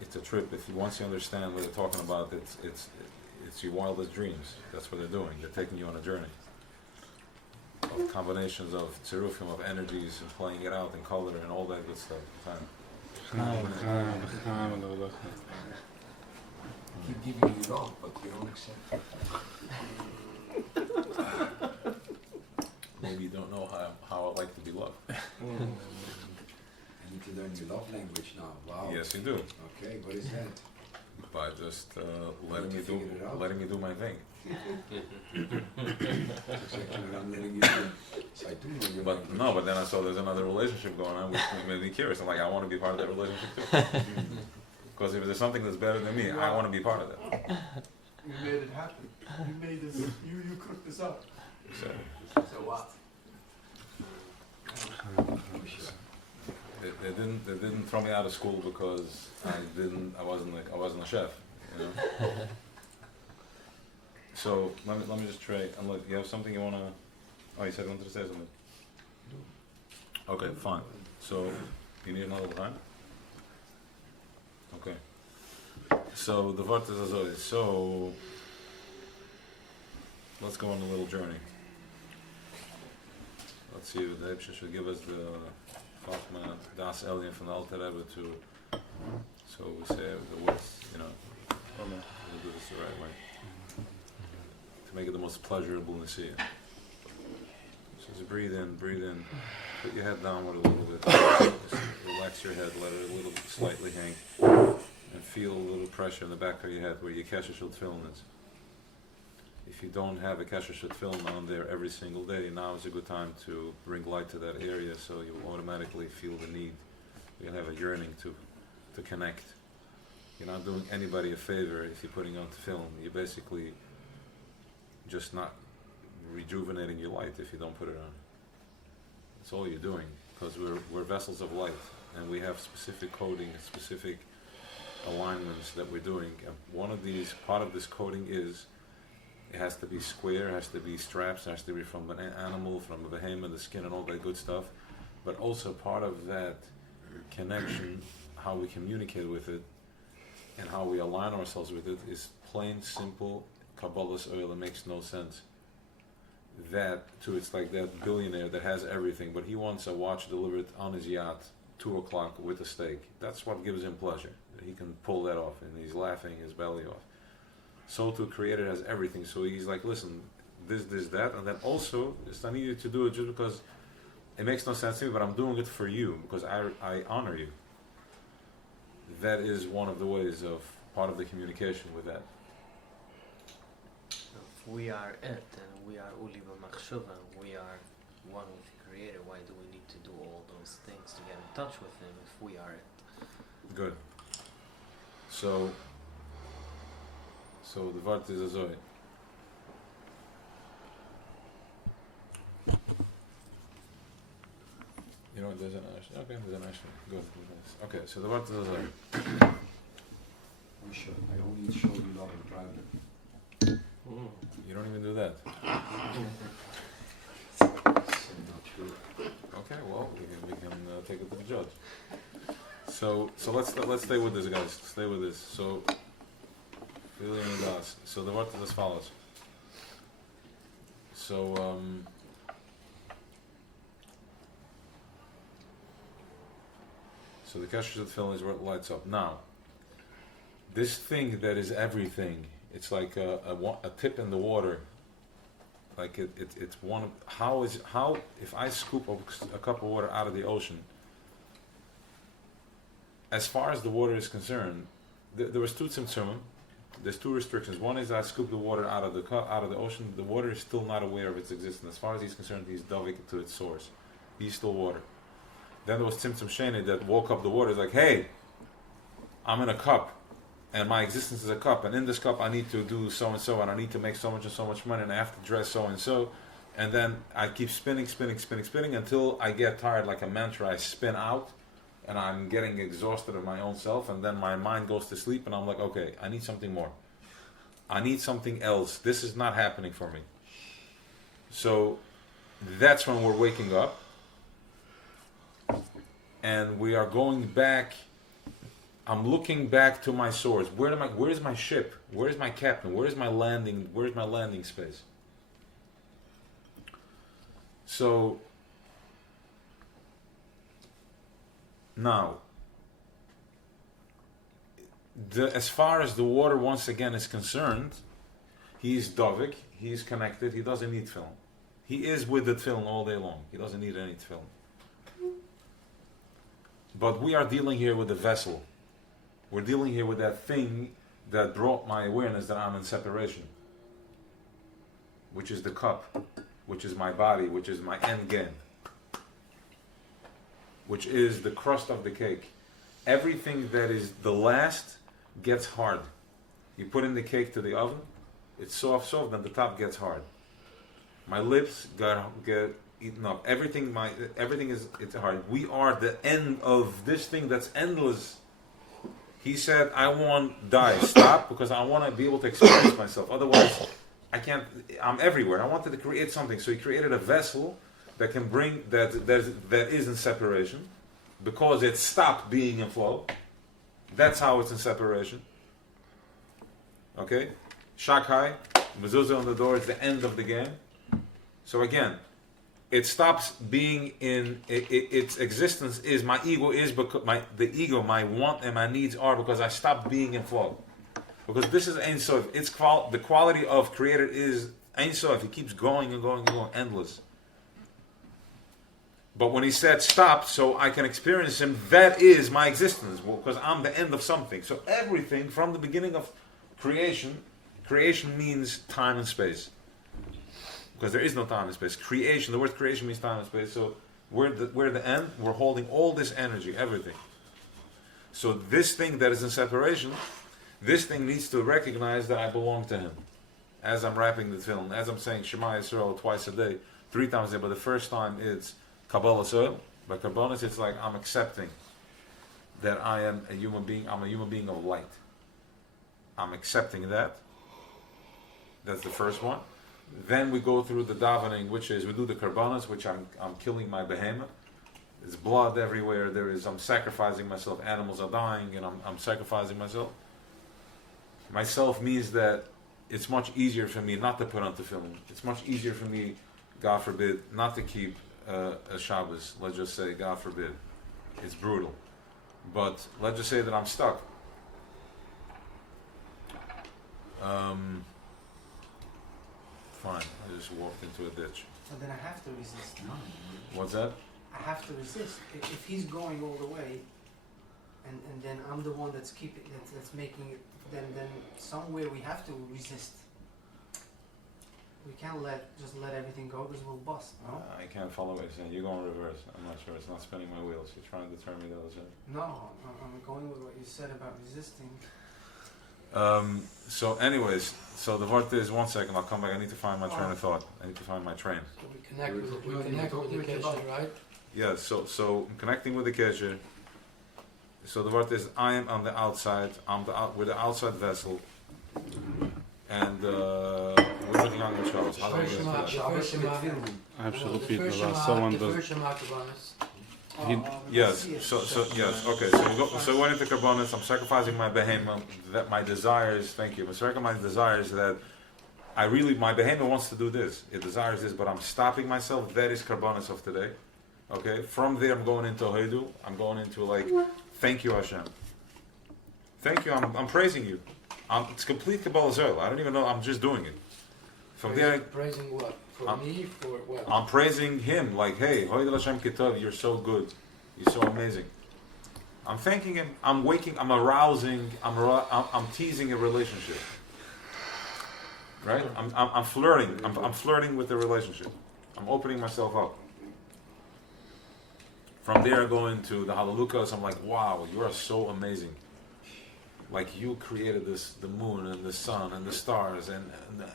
it's a trip. If once you understand what they're talking about, it's your wildest dreams. That's what they're doing. They're taking you on a journey of combinations of tzirufim, of energies, and playing it out in color and all that good stuff. Keep giving you love, but you don't accept it. Maybe you don't know how I like to be loved. I need to learn your love language now. Wow. Yes, you do. Okay, what is that? by just Letting you figure it out. letting me do my thing. It's actually I'm letting you do. I do know you're But like- no, but then I saw there's another relationship going on, which made me curious. I'm like, I want to be part of that relationship too. Because if there's something that's better than me, I want to be part of that. You made it happen. You made this. You cooked this up. So So what? they didn't throw me out of school because I wasn't a chef, you know. So let me just try. And look, you have something you wanna? Oh, you said you wanted to say something. Okay, fine. So you need another time. Okay. So the Wort is Azoi. So let's go on a little journey. Let's see if the Rebbe should give us the Chachma Das Elyon from the Alter Rebbe to. So we say the words, you know. We'll do this the right way to make it the most pleasurable to see it. So just breathe in, put your head downward a little bit, just relax your head, let it a little bit slightly hang, and feel a little pressure in the back of your head where your Kesher Shel Tefillin is. If you don't have a Kesher Shel Tefillin on there every single day, now is a good time to bring light to that area so you will automatically feel the need. You'll have a yearning to connect. You're not doing anybody a favor if you're putting on tefillin. You're basically just not rejuvenating your light if you don't put it on. That's all you're doing, because we're vessels of light, and we have specific coding, specific alignments that we're doing. And one of these, part of this coding is, it has to be square, it has to be straps, it has to be from an animal, from a behemoth, the skin and all that good stuff. But also part of that connection, how we communicate with it, and how we align ourselves with it is plain, simple Kabbalah's oil that makes no sense. That, too, it's like that billionaire that has everything, but he wants a watch delivered on his yacht, 2 o'clock with a steak. That's what gives him pleasure. He can pull that off, and he's laughing his belly off. So too, Creator has everything, so he's like, listen, this, that, and then also, I need you to do it just because it makes no sense to me, but I'm doing it for you, because I honor you. That is one of the ways of part of the communication with that. If we are it, and we are Uli B'Machshava, we are one with the Creator, why do we need to do all those things to get in touch with Him if we are it? Good. So the Wort is Azoi. You know, there's an action. Okay, there's an action. Good. Okay, so the Wort is Azoi. We should. I only show you love in private. You don't even do that. So not true. Okay, well, we can take it to the judge. So let's stay with this, guys. Stay with this. So, so the Wort is as follows. So so the Kesher Shel Tefillin is where it lights up. Now, this thing that is everything, it's like a tip in the water. Like it's one of, how if I scoop a cup of water out of the ocean, as far as the water is concerned, there was 2 tzimtzumim. There's 2 restrictions. One is I scoop the water out of the cup, out of the ocean. The water is still not aware of its existence. As far as he's concerned, he's dovik to its source. He's still water. Then there was tzimtzum sheni that woke up the water. It's like, hey, I'm in a cup, and my existence is a cup, and in this cup I need to do so and so, and I need to make so much and so much money, and I have to dress so and so, and then I keep spinning until I get tired, like a mantra. I spin out, and I'm getting exhausted of my own self, and then my mind goes to sleep, and I'm like, okay, I need something more. I need something else. This is not happening for me. So that's when we're waking up, and we are going back. I'm looking back to my source. Where is my ship? Where is my captain? Where is my landing space? So now, as far as the water once again is concerned, he is dovik, he is connected, he doesn't need film. He is with the film all day long. He doesn't need any film. But we are dealing here with a vessel. We're dealing here with that thing that brought my awareness that I'm in separation, which is the cup, which is my body, which is my end game, which is the crust of the cake. Everything that is the last gets hard. You put in the cake to the oven, it's soft, then the top gets hard. My lips get eaten up. Everything is it's hard. We are the end of this thing that's endless. He said, I won't die. Stop, because I want to be able to experience myself. Otherwise, I can't. I'm everywhere. I wanted to create something. So he created a vessel that can bring that is in separation, because it stopped being in flow. That's how it's in separation. Okay? Shakai, mezuzah on the door, it's the end of the game. So again, it stops being in its existence is my ego is because my want and my needs are because I stopped being in flow. Because this is Ein Sof. It's the quality of creator is Ein Sof. It keeps going and going and going, endless. But when he said stop so I can experience him, that is my existence, because I'm the end of something. So everything from the beginning of creation means time and space. Because there is no time and space. Creation, the word creation means time and space. So we're the end, we're holding all this energy, everything. So this thing that is in separation, this thing needs to recognize that I belong to him. As I'm wrapping the film, as I'm saying Shema Yisrael twice a day, 3 times a day, but the first time it's Kabbalah Soil. By Kabbalah, it's like I'm accepting that I am a human being, I'm a human being of light. I'm accepting that. That's the first one. Then we go through the davening, which is we do the karbanos, which I'm killing my behemoth. There's blood everywhere. I'm sacrificing myself. Animals are dying, and I'm sacrificing myself. Myself means that it's much easier for me not to put on tefillin. It's much easier for me, God forbid, not to keep a Shabbos. Let's just say, God forbid, it's brutal. But let's just say that I'm stuck. Fine, I just walked into a ditch. So then I have to resist. What's that? I have to resist. If he's going all the way, and then I'm the one that's keeping, that's making it, then somewhere we have to resist. We can't just let everything go because we'll bust, no? I can't follow what you're saying. You're going reverse. I'm not sure. It's not spinning my wheels. You're trying to turn me the other side. No, I'm going with what you said about resisting. So anyways, so the word is, 1 second, I'll come back. I need to find my train of thought. I need to find my train. So we connect with the Kesher, right? Yeah, so I'm connecting with the Kesher. So the word is, I am on the outside. We're the outside vessel. And we're looking on the Shabbos. How do we get to that? Absolutely. The first Shema Kabbanis. Yes. So yes. Okay. So we went into karbonos. I'm sacrificing my behemoth. That my desires. Thank you. I'm sacrificing my desires. That my behemoth wants to do this. It desires this, but I'm stopping myself. That is karbonos of today. Okay. From there, I'm going into hoidu. I'm going into thank you, Hashem. Thank you. I'm praising you. It's complete Kabbalah Zol. I don't even know. I'm just doing it. From there, praising what? For me? For what? I'm praising him. Hey, Hoidel Hashem Kitov, you're so good. You're so amazing. I'm thanking him. I'm waking. I'm arousing. I'm teasing a relationship. Right? I'm flirting. I'm flirting with the relationship. I'm opening myself up. From there, I go into the Halalukas. I'm like, wow, you are so amazing. You created the moon and the sun and the stars and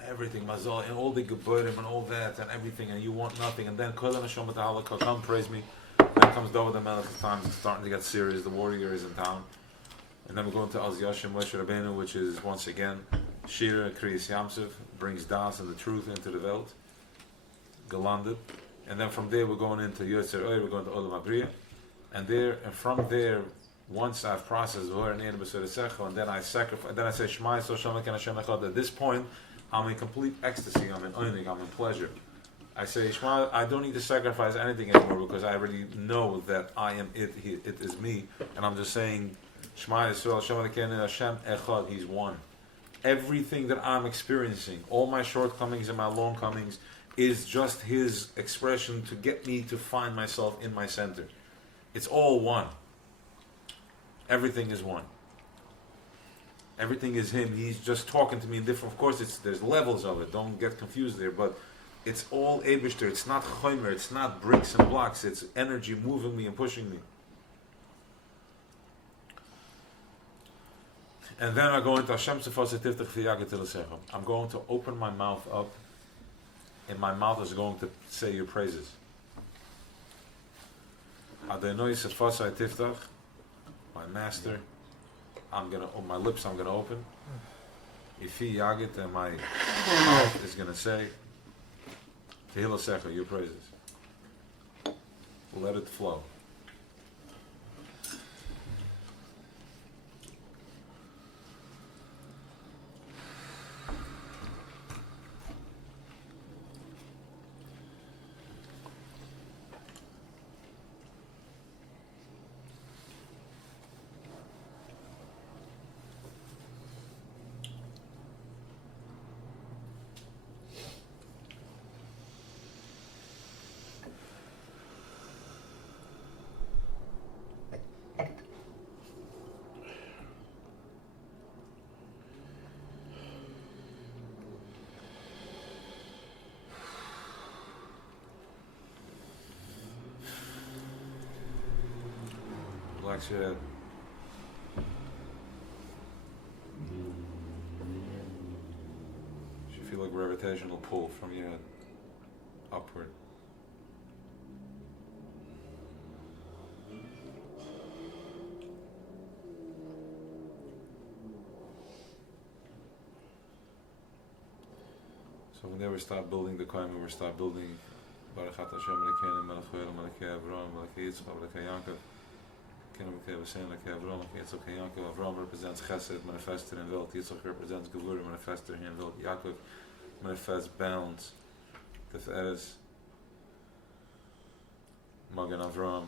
everything, Mazal, and all the Geburim and all that and everything, and you want nothing. And then Kodesh Hashem B'Tahalakah, come praise me. Then comes David the Melech. Time is starting to get serious. The warrior is in town. And then we go into Az Yashim Moshe Rabbeinu, which is once again Shira Kriyas Yamsuf, brings Das and the truth into the Welt, Gelandet. And then from there we're going into Yotzer Oyer, we're going to Olam Abriya. And from there, once I've processed and then I sacrifice, then I say Shema Yisrael Shem Hashem Echad. At this point, I'm in complete ecstasy. I'm in oining. I'm in pleasure. I say Shema. I don't need to sacrifice anything anymore because I already know that I am it. It is me, and I'm just saying Shema Yisrael Hashem Echad. He's one. Everything that I'm experiencing, all my shortcomings and my longcomings, is just His expression to get me to find myself in my center. It's all one. Everything is one. Everything is him. He's just talking to me in different. Of course, there's levels of it. Don't get confused there. But it's all Eibishter. It's not chomer. It's not bricks and blocks. It's energy moving me and pushing me. And then I go into Hashem Tzefas Tiftach V'Yaget L'Sechem. I'm going to open my mouth up, and my mouth is going to say your praises. Adonai Tzefas Tiftach, my master. My lips I'm gonna open. Ifi Yagit, and my mouth is gonna say Tehillah Secha, your praises. Let it flow. Relax your head. You should feel a gravitational pull from your head upward. So whenever we start building the Kohen, we start building Baruch Atah Hashem Elokeinu Melech Haolam Melech Avraham Melech Yitzchak Melech Yaakov. Avraham represents Chesed, manifested in Welt. Yitzchak represents Gevurah, manifested here in Welt. Yaakov manifests balance. Tiferet, Magen Avraham.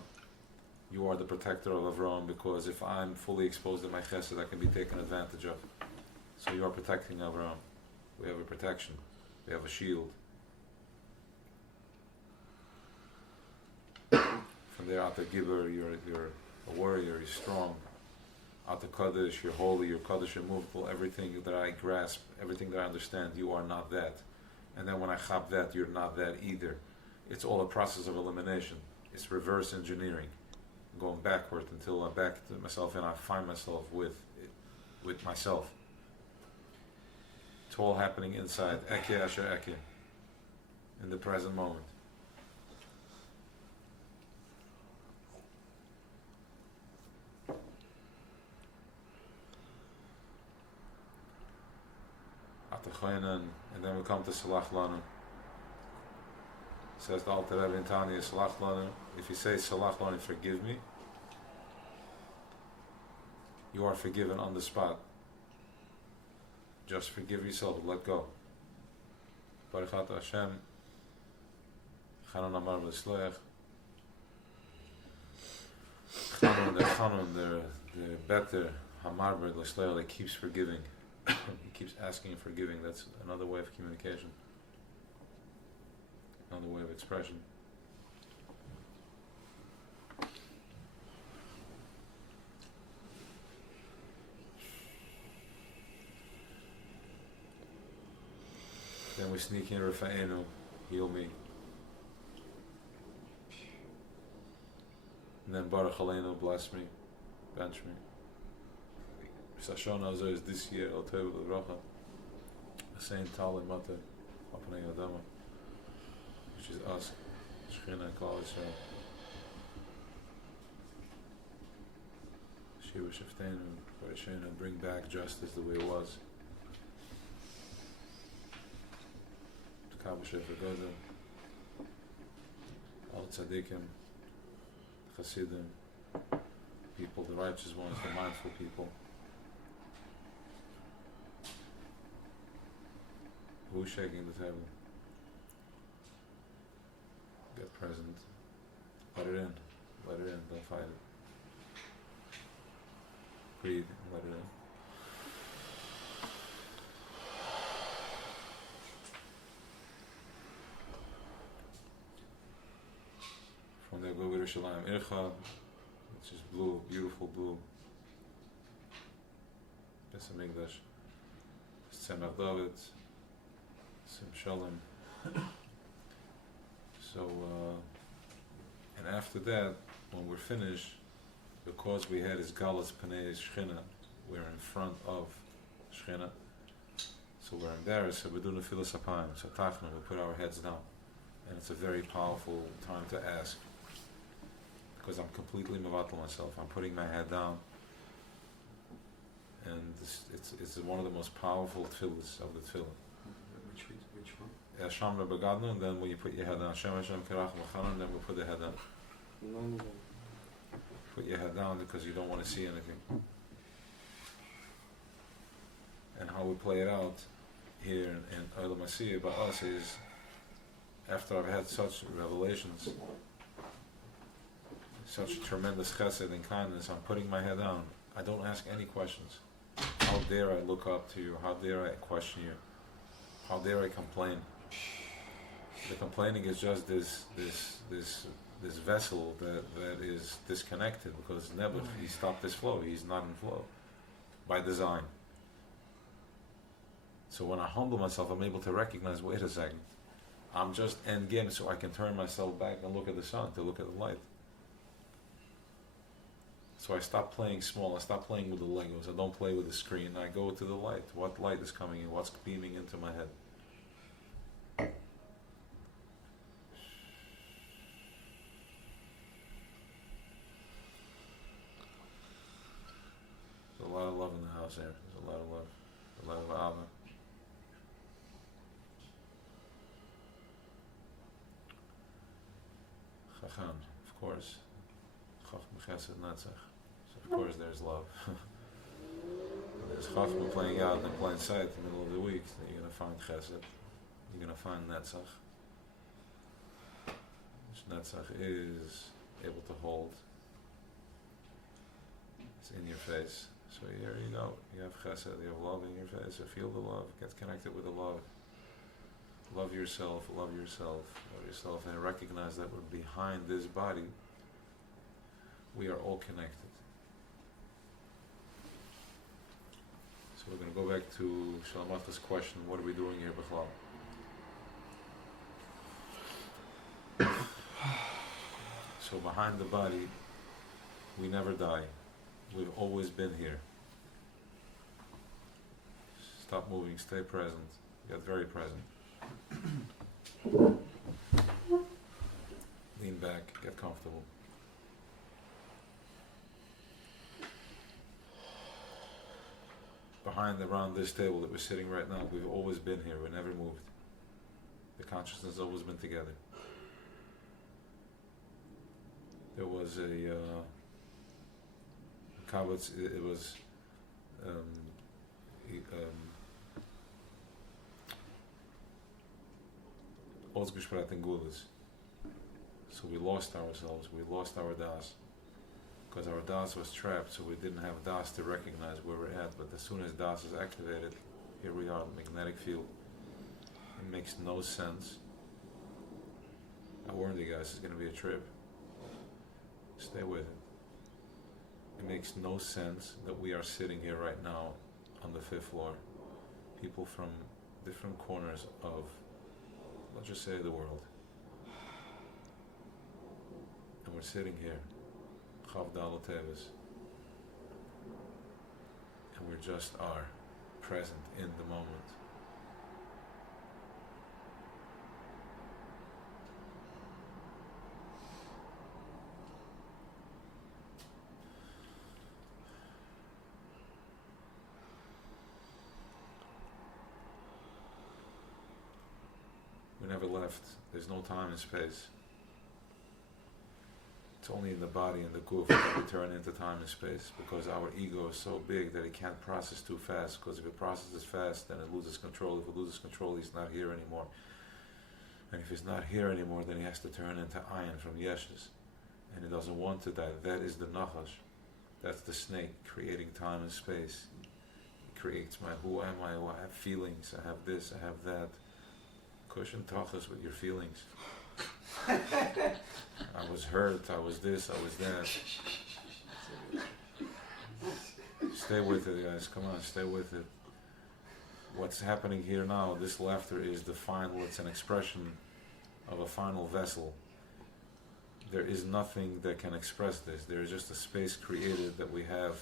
You are the protector of Avraham, because if I'm fully exposed to my Chesed, I can be taken advantage of. So you are protecting Avraham. We have a protection. We have a shield. From there, Ata Gibber, you're a warrior, you're strong. Ata Kaddish, you're holy, you're Kaddish, you're movable. Everything that I grasp, everything that I understand, you are not that. And then when I chop that, you're not that either. It's all a process of elimination. It's reverse engineering. I'm going backward until I back to myself and I find myself with myself. It's all happening inside. Eke Asher Eke. In the present moment. And then we come to Salach Lanu. Says the Alter Rebbe in Tanya, Salach Lanu. If you say Salach Lanu, forgive me, you are forgiven on the spot. Just forgive yourself, let go. Baruch Atah Hashem, Chanun Amar L'Sloach. Chanun, the better, Hamar L'Sloach, that keeps forgiving. He keeps asking and forgiving. That's another way of communication, another way of expression. Then we sneak in Rafa'enu, heal me. And then Baruch Aleinu, bless me, bench me. Sashon Azor is this year, El Tov L'Bracha, Saint Tali Mata, Apnei Adama, which is us, Shechina and Klal Yisrael. Shiva Sheftenu, Barishenu, bring back justice the way it was. Kabbalah Shefer Goda, Al Tzadikim, Chasidim, people, the righteous ones, the mindful people. Who's shaking the table? Get present. Let it in. Let it in. Don't fight it. Breathe. Let it in. From there, go with Yerushalayim Ircha, which is blue, beautiful blue. Bes Hamikdash, Tzemach David, Sim Shalom. So, and after that, when we're finished, because we had his Galas Panei Shechina, we're in front of Shechina, so we're embarrassed, so we do Nefilas Apayim, so Tachna, we put our heads down. And it's a very powerful time to ask, because I'm completely mevatel myself. I'm putting my head down, and it's one of the most powerful tefillahs of the tefillah. Which one? Hashem Begadnu, and then when you put your head down, Hashem Hashem Kerach Machana, and then we put the head down. Put your head down because you don't want to see anything. And how we play it out here in Olam Asiyah by us is, after I've had such revelations, such tremendous chesed and kindness, I'm putting my head down. I don't ask any questions. How dare I look up to you? How dare I question you? How dare I complain? The complaining is just this vessel that is disconnected, because Nebuch, he stopped his flow. He's not in flow by design. So when I humble myself, I'm able to recognize, wait a second, I'm just endgame, so I can turn myself back and look at the sun, to look at the light. So I stop playing small, I stop playing with the Legos, I don't play with the screen, I go to the light. What light is coming in, what's beaming into my head? There's a lot of love in the house here, there's a lot of love, a lot of Ava. Chacham, of course. Chachma Chesed Netzach. So of course there's love. There's Chachma playing out in the plain sight in the middle of the week. Then you're going to find Chesed. You're going to find Netzach. Which Netzach is able to hold. It's in your face. So here you go. You have Chesed, you have love in your face. So feel the love. Get connected with the love. Love yourself, love yourself, love yourself, and recognize that we're behind this body. We are all connected. So we're going to go back to Shalamata's question, what are we doing here, Bichlal? So behind the body, we never die. We've always been here. Stop moving, stay present, get very present. Lean back, get comfortable. Around this table that we're sitting right now, we've always been here, we never moved. The consciousness has always been together. There was a Kabbatz, it was Ausgesprochen in Gules. So we lost ourselves, we lost our das. Because our das was trapped, so we didn't have das to recognize where we're at. But as soon as das is activated, here we are, the magnetic field. It makes no sense. I warned you guys, it's going to be a trip. Stay with it. It makes no sense that we are sitting here right now on the 5th floor. People from different corners of, let's just say, the world. And we're sitting here. Kuf Dalet Teves, and we just are present in the moment. We never left. There's no time and space. It's only in the body and the kuf that we turn into time and space, because our ego is so big that it can't process too fast, because if it processes fast, then it loses control. If it loses control, he's not here anymore. And if he's not here anymore, then he has to turn into ayin from yeshes. And he doesn't want to die. That is the nachash. That's the snake creating time and space. It creates my who am I, I have feelings, I have this, I have that. Cushion tachas with your feelings. I was hurt, I was this, I was that. Stay with it, guys. Come on, stay with it. What's happening here now, this laughter is the final, it's an expression of a final vessel. There is nothing that can express this. There is just a space created that we have.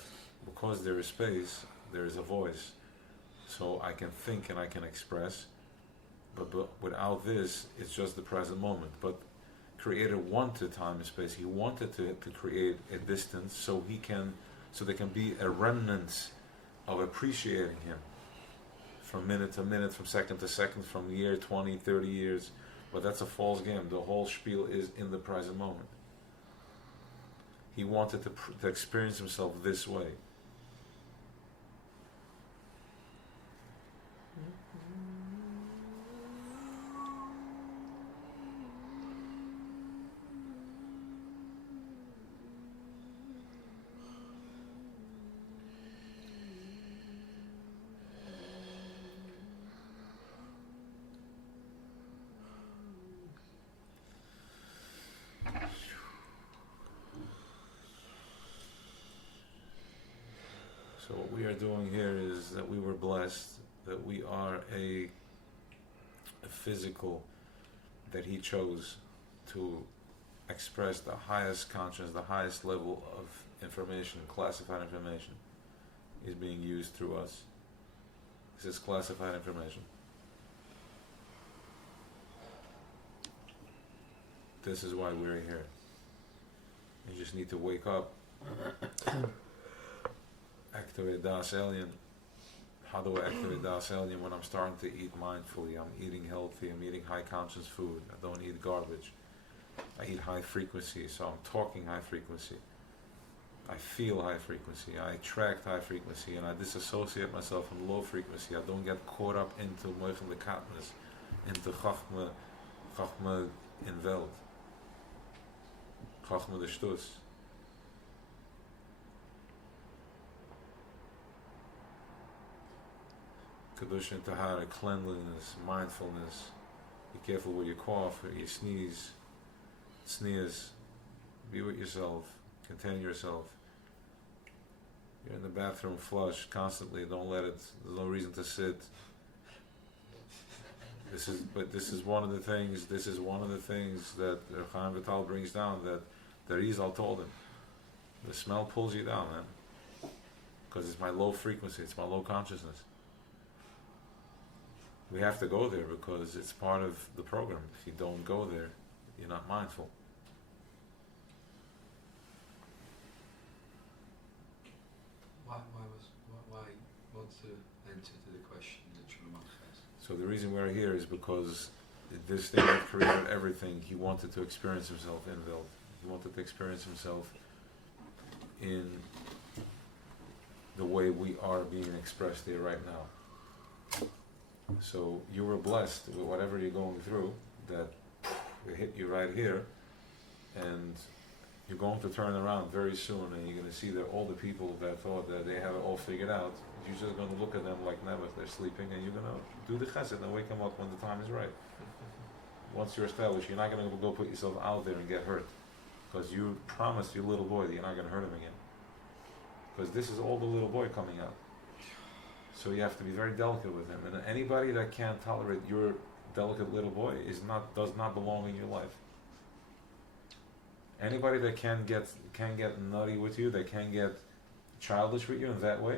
Because there is space, there is a voice. So I can think and I can express, but without this, it's just the present moment. But Creator wanted time and space. He wanted to create a distance so there can be a remnant of appreciating Him from minute to minute, from second to second, from year, 20, 30 years. But that's a false game. The whole spiel is in the present moment. He wanted to experience Himself this way. So what we are doing here is that we were blessed, that we are a physical, that He chose to express the highest conscience, the highest level of information, classified information, is being used through us. This is classified information. This is why we're here. You just need to wake up. Activate Das Alien. How do I activate Das Alien? When I'm starting to eat mindfully, I'm eating healthy, I'm eating high conscious food, I don't eat garbage. I eat high frequency, so I'm talking high frequency. I feel high frequency, I attract high frequency, and I disassociate myself from low frequency. I don't get caught up into Moshe the Katniss, into Chachma in Welt. Chachma de Shtus. Kedusha and Tahara, cleanliness, mindfulness. Be careful where you cough, or you sneeze. Be with yourself. Contain yourself. You're in the bathroom, flush constantly. Don't let it. There's no reason to sit. This is one of the things. This is one of the things that Chaim Vital brings down. That the Rizal told him. The smell pulls you down, man. Because it's my low frequency. It's my low consciousness. We have to go there because it's part of the program. If you don't go there, you're not mindful. What's the answer to the question that Shlomo asked? So the reason we're here is because this thing that created everything, He wanted to experience Himself in Welt. He wanted to experience Himself in the way we are being expressed here right now. So you were blessed with whatever you're going through, that it hit you right here, and you're going to turn around very soon, and you're going to see that all the people that thought that they have it all figured out, you're just going to look at them like never. They're sleeping, and you're going to do the chesed and wake them up when the time is right. Once you're established, you're not going to go put yourself out there and get hurt, because you promised your little boy that you're not going to hurt him again. Because this is all the little boy coming out. So you have to be very delicate with him, and anybody that can't tolerate your delicate little boy does not belong in your life. Anybody that can get nutty with you, that can get childish with you in that way,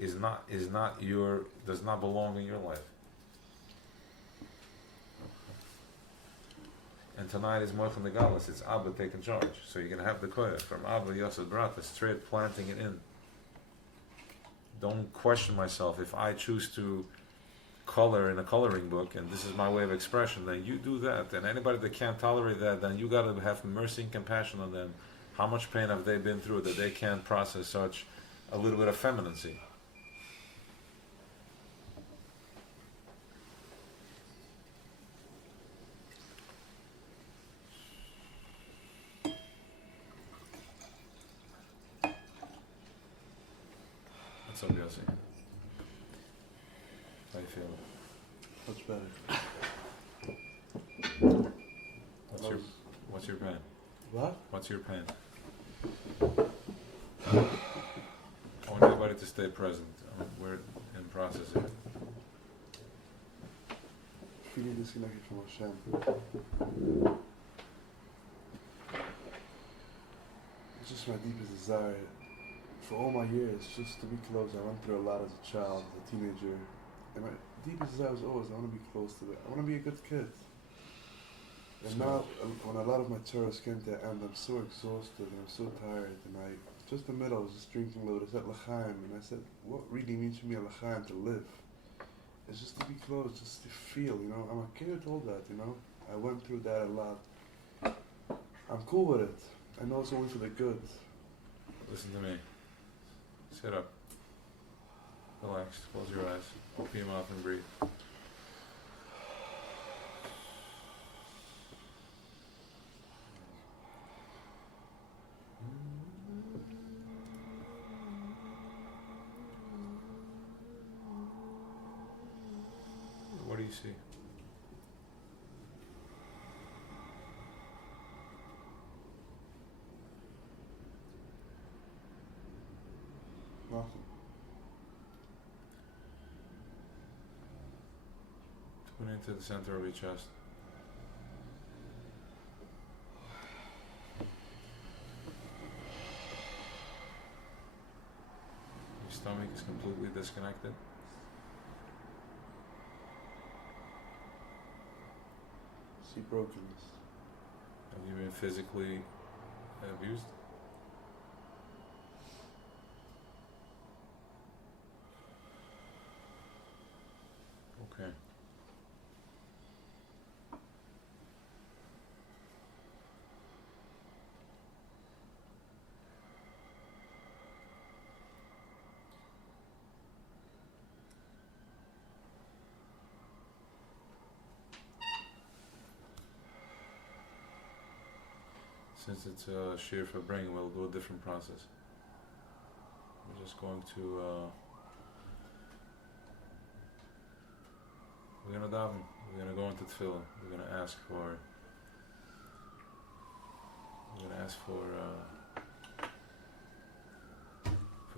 does not belong in your life. And tonight is Moichem Megalis. It's Abba taking charge. So you're gonna have the koyach from Abba Yosef Brata, straight planting it in. Don't question myself. If I choose to color in a coloring book and this is my way of expression, then you do that. And anybody that can't tolerate that, then you got to have mercy and compassion on them. How much pain have they been through that they can't process such a little bit of femininity? What's up, Yossi? How you feeling? Much better. What's your pain? What? What's your pain? want everybody to stay present. We're in process here. Feeling disconnected from Hashem. It's just my deepest desire for all my years, just to be close. I went through a lot as a child, as a teenager, and my deepest desire was always I want to be close to it. I want to be a good kid. And now, when a lot of my Torahs came to an end, I'm so exhausted and I'm so tired. And just in the middle, I was just drinking a little. I said L'chaim, and I said, what really means for me a L'chaim, to live? It's just to be close, just to feel, I'm a kid told that, I went through that a lot. I'm cool with it. I know it's only for the good. Listen to me. Sit up. Relax. Close your eyes. Open your mouth and breathe. What do you see? Nothing. Tune into the center of your chest. Your stomach is completely disconnected. See brokenness. Have you been physically abused? Okay. Since it's a shear for bring, we'll do a different process. We're just going to we're gonna daven. We're gonna go into tefillah. We're gonna ask for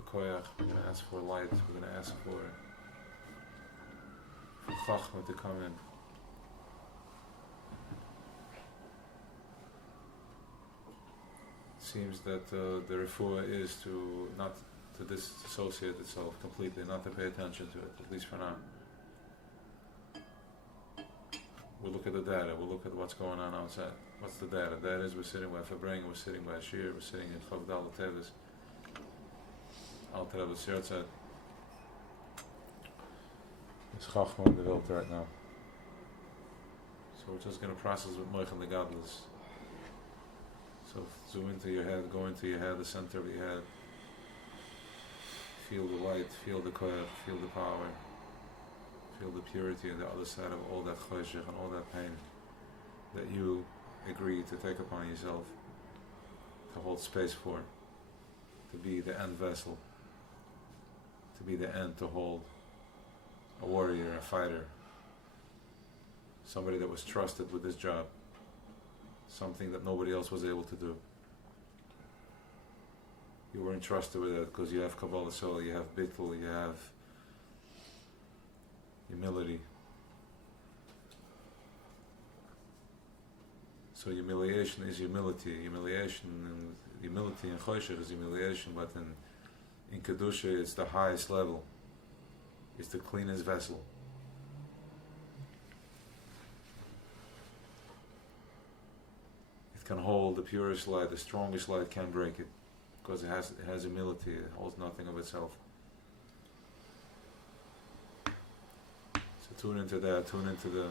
koyach. We're gonna ask for light. We're gonna ask for chachma to come in. Seems that the refuah is to not to disassociate itself completely, not to pay attention to it, at least for now. We'll look at the data, we'll look at what's going on outside. What's the data? That is, we're sitting by Fabring, we're sitting by Shir, we're sitting in Kuf Dalet Teves, Al Teves Yertzad. There's Chachma in the world right now. So we're just going to process with Moich and the Gadlus. So zoom into your head, go into your head, the center of your head. Feel the light, feel the koyach, feel the power. Feel the purity on the other side of all that choshech and all that pain that you agree to take upon yourself, to hold space for, to be the end vessel, to be the end to hold a warrior, a fighter, somebody that was trusted with this job, something that nobody else was able to do. You were entrusted with it because you have Kabbalah soul, you have Bittul, you have humility. So humiliation is humility. Humiliation and choshech is humiliation, but in Kedusha it's the highest level. It's the cleanest vessel. It can hold the purest light, the strongest light can't break it, because it has humility, it holds nothing of itself. So tune into that, tune into the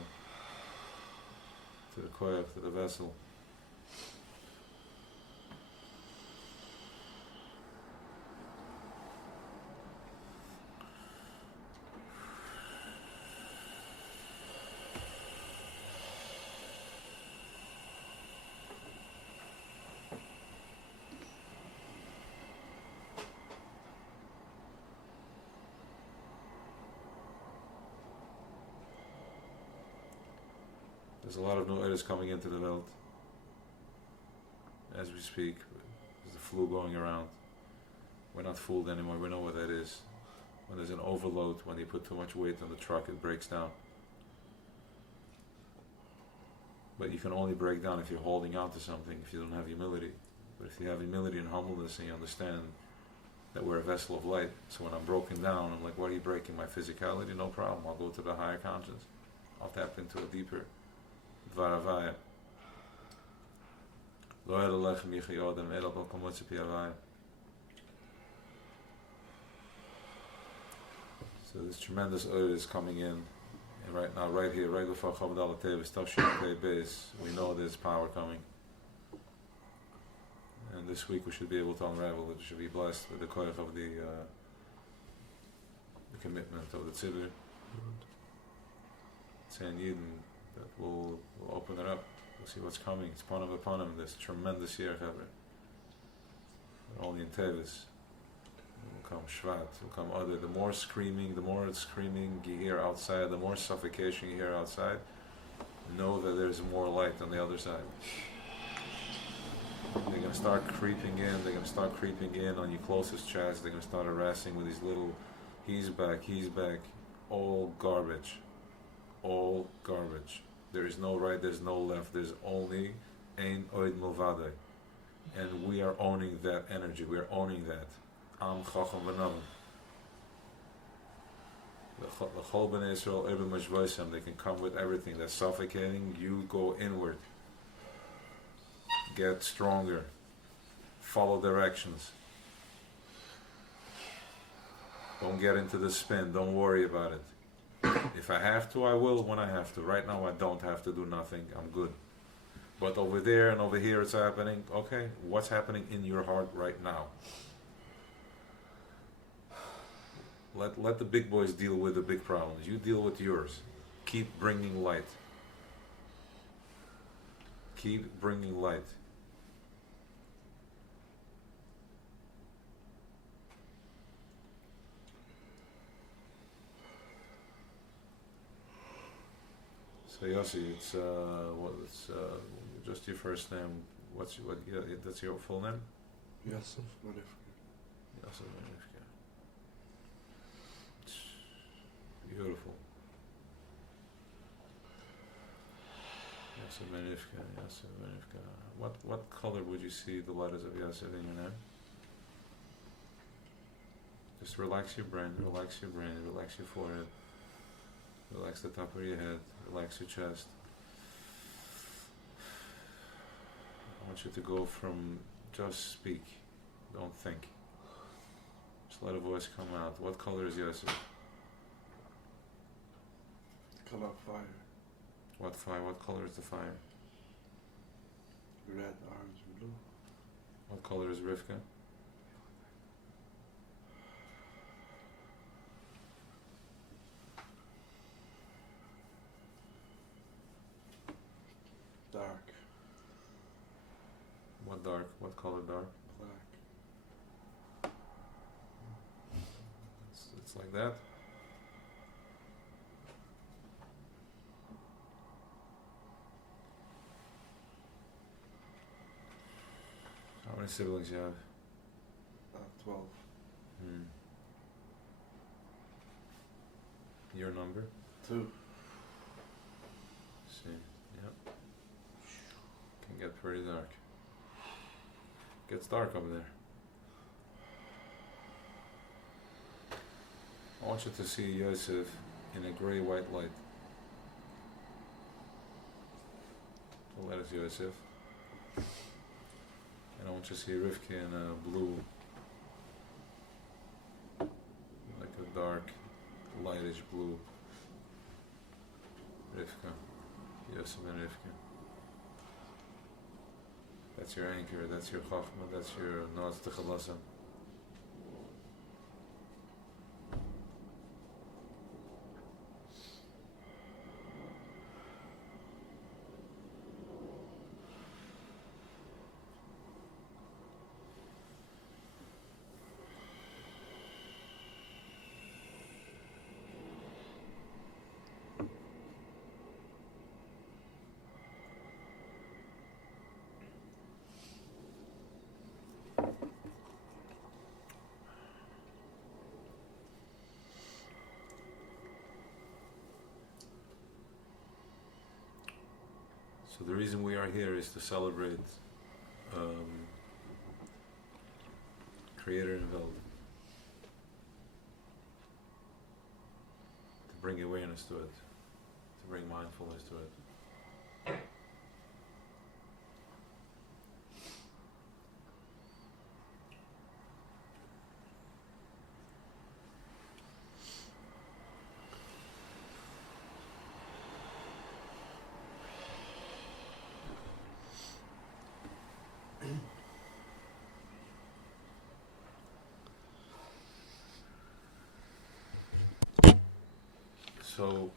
koyach, to the vessel. There's a lot of new eras coming into the world as we speak. There's the flu going around. We're not fooled anymore. We know what that is. When there's an overload, when you put too much weight on the truck, it breaks down. But you can only break down if you're holding on to something, if you don't have humility. But if you have humility and humbleness and you understand that we're a vessel of light, so when I'm broken down, I'm like, what are you breaking? My physicality? No problem. I'll go to the higher conscience. I'll tap into a deeper Dvaravaya. So this tremendous oil is coming in, and right now, right here, right before Kuf Dalet Teves, we know there's power coming. And this week we should be able to unravel it. We should be blessed with the koyach of the commitment of the tzibur. Saying Yidden that we'll open it up. We'll see what's coming. It's panim upon him. This tremendous year, Chaver. Only in Teves. Will come Shvat. Will come other. The more screaming you hear outside. The more suffocation you hear outside. Know that there's more light on the other side. They're going to start creeping in. They're going to start creeping in on your closest chest. They're going to start harassing with these little, he's back. All garbage. All garbage. There is no right, there's no left. There's only Ein Oid Milvadei. And we are owning that energy. We are owning that. Am Chacham V'Nam. The Chol B'nai Yisrael Eben Mashvoisam. They can come with everything. That's suffocating. You go inward. Get stronger. Follow directions. Don't get into the spin. Don't worry about it. If I have to, I will when I have to. Right now, I don't have to do nothing. I'm good. But over there and over here, it's happening. Okay, what's happening in your heart right now? Let the big boys deal with the big problems. You deal with yours. Keep bringing light. Keep bringing light. So Yossi, it's just your first name. That's your full name? Yosef Marifka. Yosef Marifka. It's beautiful. Yosef Marifka. What color would you see the letters of Yosef in your name? Just relax your brain, relax your forehead. Relax the top of your head, relax your chest. I want you to go from just speak, don't think. Just let a voice come out. What color is Yosef? Color of fire. What fire? What color is the fire? Red, orange, and blue. What color is Rivka? Dark. What dark? What color dark? Black. It's like that. How many siblings you have? 12. Your number? 2. See, yep. Can get pretty dark. Gets dark over there. I want you to see Yosef in a gray-white light. The letters Yosef. And I want you to see Rivka in a blue, like a dark, lightish blue. Rivka. Yosef and Rivka. That's your anchor, that's your chachma, that's your naz to chalasa. So the reason we are here is to celebrate Creator and Veld. To bring awareness to it, to bring mindfulness to it. So,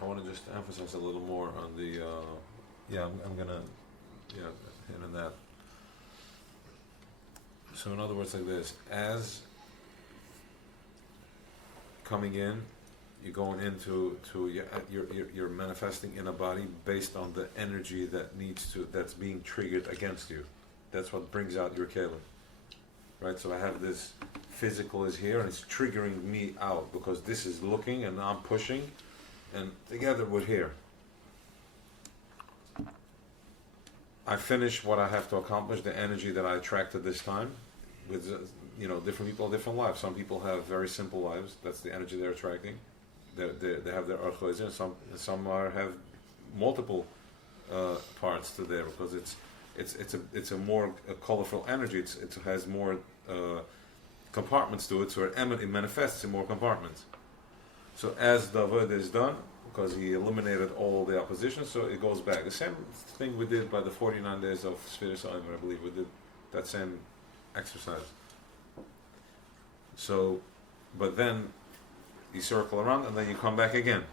I want to just emphasize a little more on the, I'm gonna, hit on that. So in other words like this, as coming in, you're going into, you're manifesting in a body based on the energy that's being triggered against you. That's what brings out your kelim. Right, so I have this physical is here and it's triggering me out because this is looking and I'm pushing and together we're here. I finish what I have to accomplish, the energy that I attracted this time with, different people, different lives. Some people have very simple lives, that's the energy they're attracting. They have their archois and some have multiple parts to there because it's a more colorful energy. It has more compartments to it, so it manifests in more compartments. So as the avodah is done, because he eliminated all the opposition, so it goes back. The same thing we did by the 49 days of Sfiras Omer, I believe we did that same exercise. So, but then you circle around and then you come back again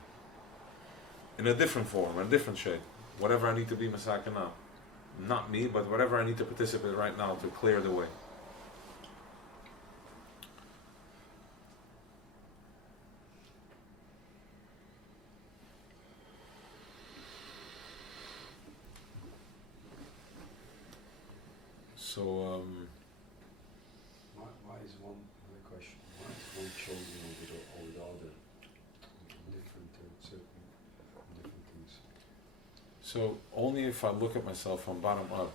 in a different form, in a different shape. Whatever I need to be Masaka now. Not me, but whatever I need to participate right now to clear the way. So, why is one, another question, why is one chosen over the other in different, certain different things? so only if I look at myself from bottom up,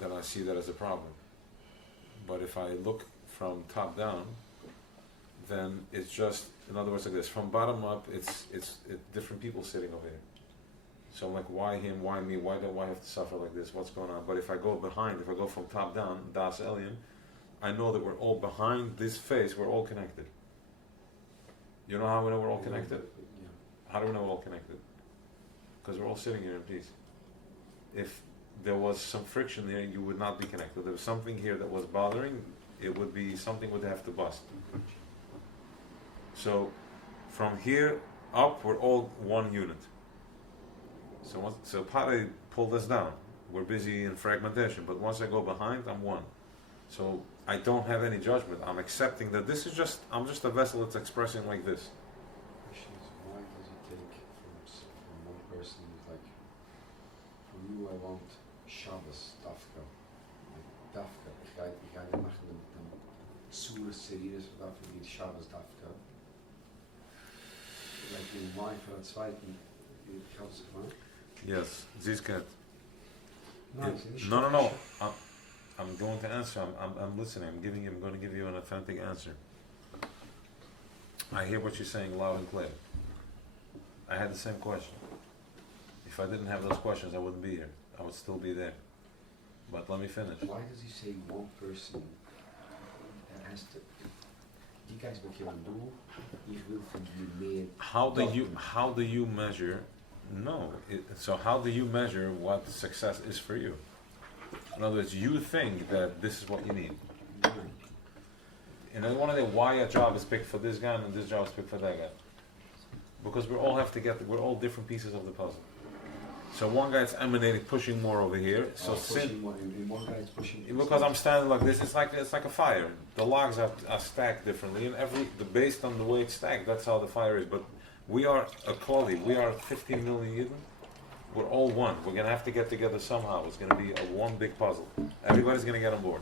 then I see that as a problem. But if I look from top down, then it's just, in other words, like this. From bottom up, it's different people sitting over here. So I'm like, why him? Why me? Why do I have to suffer like this? What's going on? But if I go behind, if I go from top down, Das Elyon, I know that we're all behind this face. We're all connected. You know how we know we're all connected? Yeah. How do we know we're all connected? Because we're all sitting here in peace. If there was some friction there, you would not be connected. If there was something here that was bothering, it would be something would have to bust. So from here up, we're all one unit. So Pare pulled us down. We're busy in fragmentation, but once I go behind, I'm one. So I don't have any judgment. I'm accepting that this is I'm just a vessel that's expressing like this. Question is, why does it take from one person, like, from you I want Shabbos, Dafka. Like, Dafka, ich ga nicht machen dann Surah Series, dafür geht Shabbos, Dafka. Like, in why für den zweiten, ich hab's gemacht. Yes, Zizkat. No, No. I'm going to answer. I'm listening. I'm going to give you an authentic answer. I hear what you're saying loud and clear. I had the same question. If I didn't have those questions, I wouldn't be here. I would still be there. But let me finish. Why does he say one person has to? Die guys wat je aan het doen, ik wil van jullie meer. How do you measure? No. So how do you measure what success is for you? In other words, you think that this is what you need. And I want to know why a job is picked for this guy and this job is picked for that guy. Because we're all different pieces of the puzzle. So one guy's emanating, pushing more over here. So one guy's pushing. Because I'm standing like this, it's like a fire. The logs are stacked differently, and based on the way it's stacked, that's how the fire is. But we are a klali. We are 15 million Yidden. We're all one. We're gonna have to get together somehow. It's gonna be one big puzzle. Everybody's gonna get on board.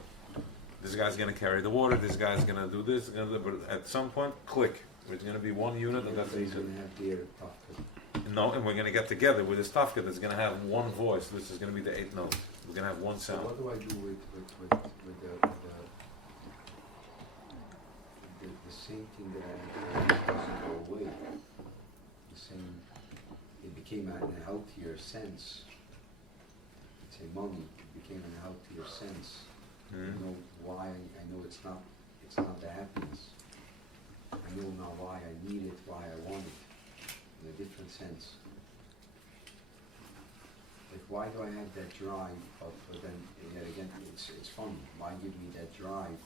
This guy's gonna carry the water. This guy's gonna do this. But at some point, click. It's gonna be one unit, and that's Everybody's it. gonna have their Dafka. No, and we're going to get together with this tafka that's going to have one voice. This is going to be the 8 notes. We're going to have one So sound. what do I do with the same thing that I doesn't go away? The same, it became in a healthier sense. Let's say money, it became in a healthier sense. I know why, I know it's not the happiness. I know now why I need it, why I want it, in a different sense. Like, why do I have that drive, but then, yet again, it's funny, why give me that drive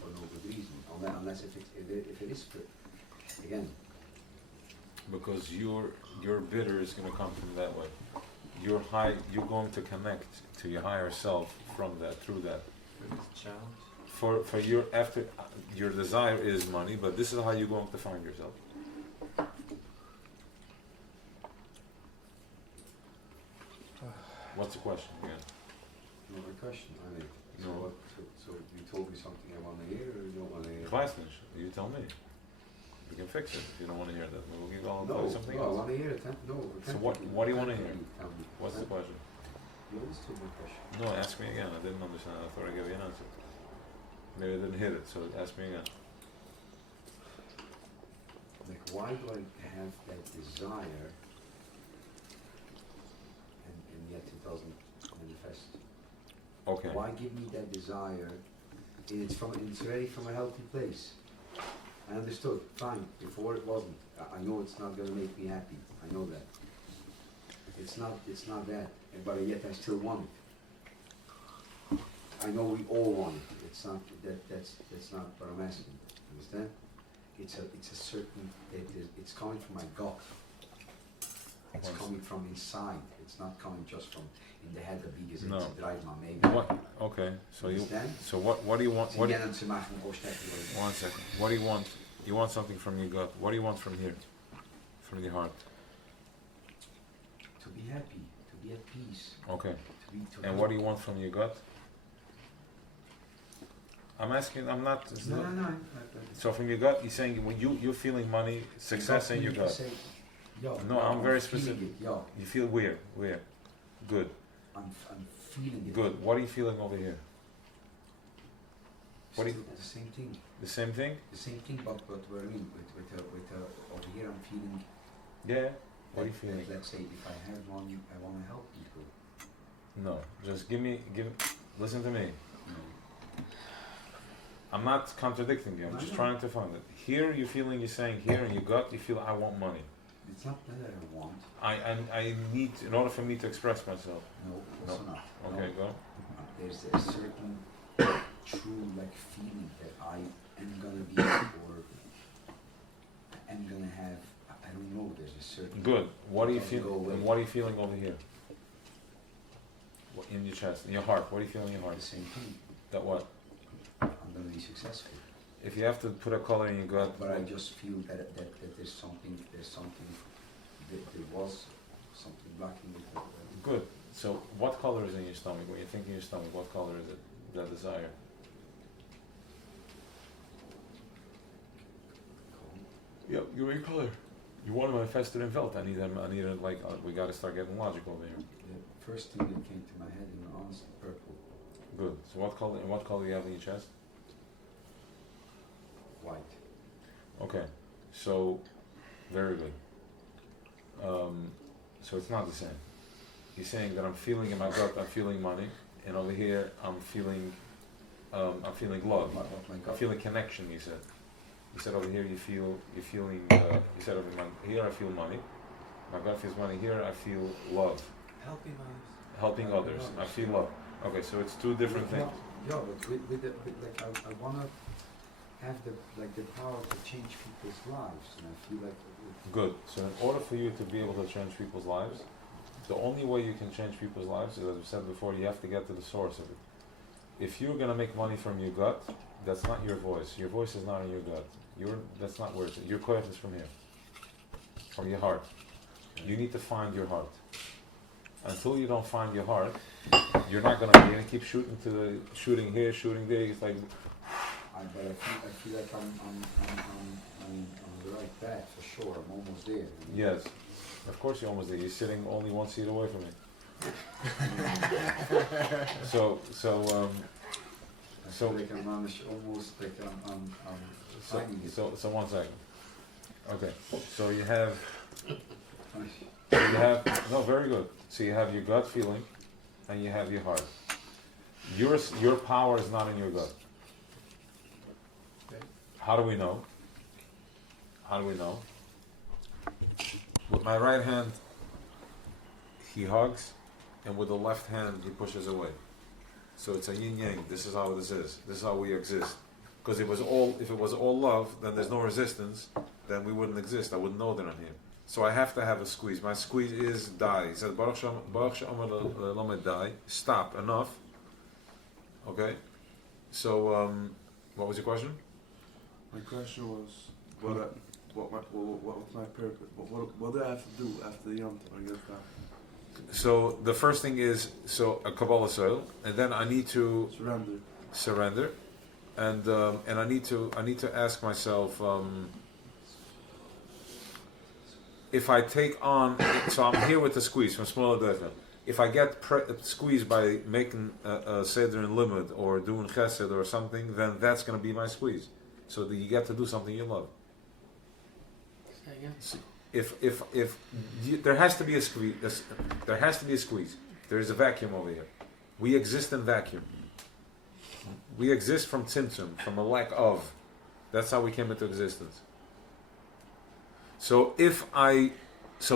for no good reason, unless if it is for, again. Because your bitter is going to come from that way. You're going to connect to your higher self from that, through that. For your after your desire is money, but this is how you're going to find yourself. What's the question again? No, the question, I mean, No. so you told me something I want to hear, or you don't want to hear? Weisz, you tell me. We can fix it if you don't want to hear that. We'll give all No, something I else. want to hear it, no. So what do you want to hear? Tell me. What's the question? You understood my question. No, ask me again. I didn't understand. I thought I gave you an answer. Maybe I didn't hit it, so ask me again. Like, why do I have that desire, and yet it doesn't manifest? Okay. Why give me that desire? And it's already from a healthy place. I understood, fine. Before it wasn't. I know it's not going to make me happy. I know that. It's not that. But yet I still want it. I know we all want it. It's not that's not what I'm asking. Understand? It's a certain. It's coming from my gut. It's coming from inside. It's not coming just from in the head. It's No. right now, maybe. What? Okay. So Understand? what do you want? What? Again, to machen, One second. What do you want? You want something from your gut. What do you want from here? From your heart. to be happy, to be at peace. Okay. To And what do you want from your gut? I'm asking. I'm not. It's not- No. So from your gut, you're saying when you're feeling money, success in your gut. Say, yo, No, I'm very feeling specific. it, yo, You feel weird. Good. I'm feeling it. Good. What are you feeling over here? What do you- Still the same thing. The same thing? The same thing, but what I mean with over here, I'm feeling. Yeah. What are you that- feeling? Let's say if I have money, I want to help people. No. Just give. Listen to me. No. I'm not contradicting you. I'm I just know. trying to find it. Here, you're saying here in your gut, you feel I want money. It's not that I want. I need, in order for me to express myself. No, also not. Okay, No. go. There's a certain true feeling that I am gonna be or am gonna have. I don't know. There's a certain. Good. What are you Doesn't go feeling? away. And what are you feeling over here? What, in your chest, in your heart. What are you feeling in your heart? The same thing. That what? I'm gonna be successful. If you have to put a color in your gut, But I just feel that there's something. That there was something lacking with it. good. So what color is in your stomach? When you think in your stomach, what color is it? That desire. Yep, you're in color. You want to manifest it in Welt. I need it like, we gotta start getting logical over here. The first thing that came to my head, honestly, purple, Good. So what color you have in your chest? white. Okay. So, very good. So it's not the same. He's saying that I'm feeling in my gut, I'm feeling money, and over here I'm feeling love. My I'm gut. feeling connection. He said. He said over here you're feeling. He said over here I feel money. My gut feels money. Here I feel love, helping others. I feel love. Okay, so it's two different things. Yeah, but with I wanna have the power to change people's lives, and I feel like. Good. So in order for you to be able to change people's lives, the only way you can change people's lives is, as we said before, you have to get to the source of it. If you're gonna make money from your gut, that's not your voice. Your voice is not in your gut. That's not where it's. Your koyach is from here, from your heart. You need to find your heart. Until you don't find your heart, you're gonna keep shooting here, shooting there. It's like. But I feel like I'm the right path for sure. I'm almost there. Yes. Of course you're almost there. You're sitting only 1 seat away from me. So I feel like I'm almost like I'm finding it. so 1 second. Okay. So you have no, very good. So you have your gut feeling and you have your heart. Your power is not in your gut. How do we know? How do we know? With my right hand, he hugs, and with the left hand, he pushes away. So it's a yin yang. This is how this is. This is how we exist. Because if it was all love, then there's no resistance. Then we wouldn't exist. I wouldn't know that I'm here. So I have to have a squeeze. My squeeze is die. He says Baruch She'omer Lamed die. Stop. Enough. Okay. So what was your question? My question was, what was my purpose? What do I have to do after the Yom Tov when I get down? So the first thing is a Kabbalah soil, and then I need to surrender, and I need to ask myself if I take on. So I'm here with the squeeze from Smola Dercha. If I get squeezed by making a seder in limud or doing chesed or something, then that's going to be my squeeze. So that you get to do something you love. Say again? If there has to be a squeeze, there has to be a squeeze. There is a vacuum over here. We exist in vacuum. We exist from tzimtzum, from a lack of. That's how we came into existence. So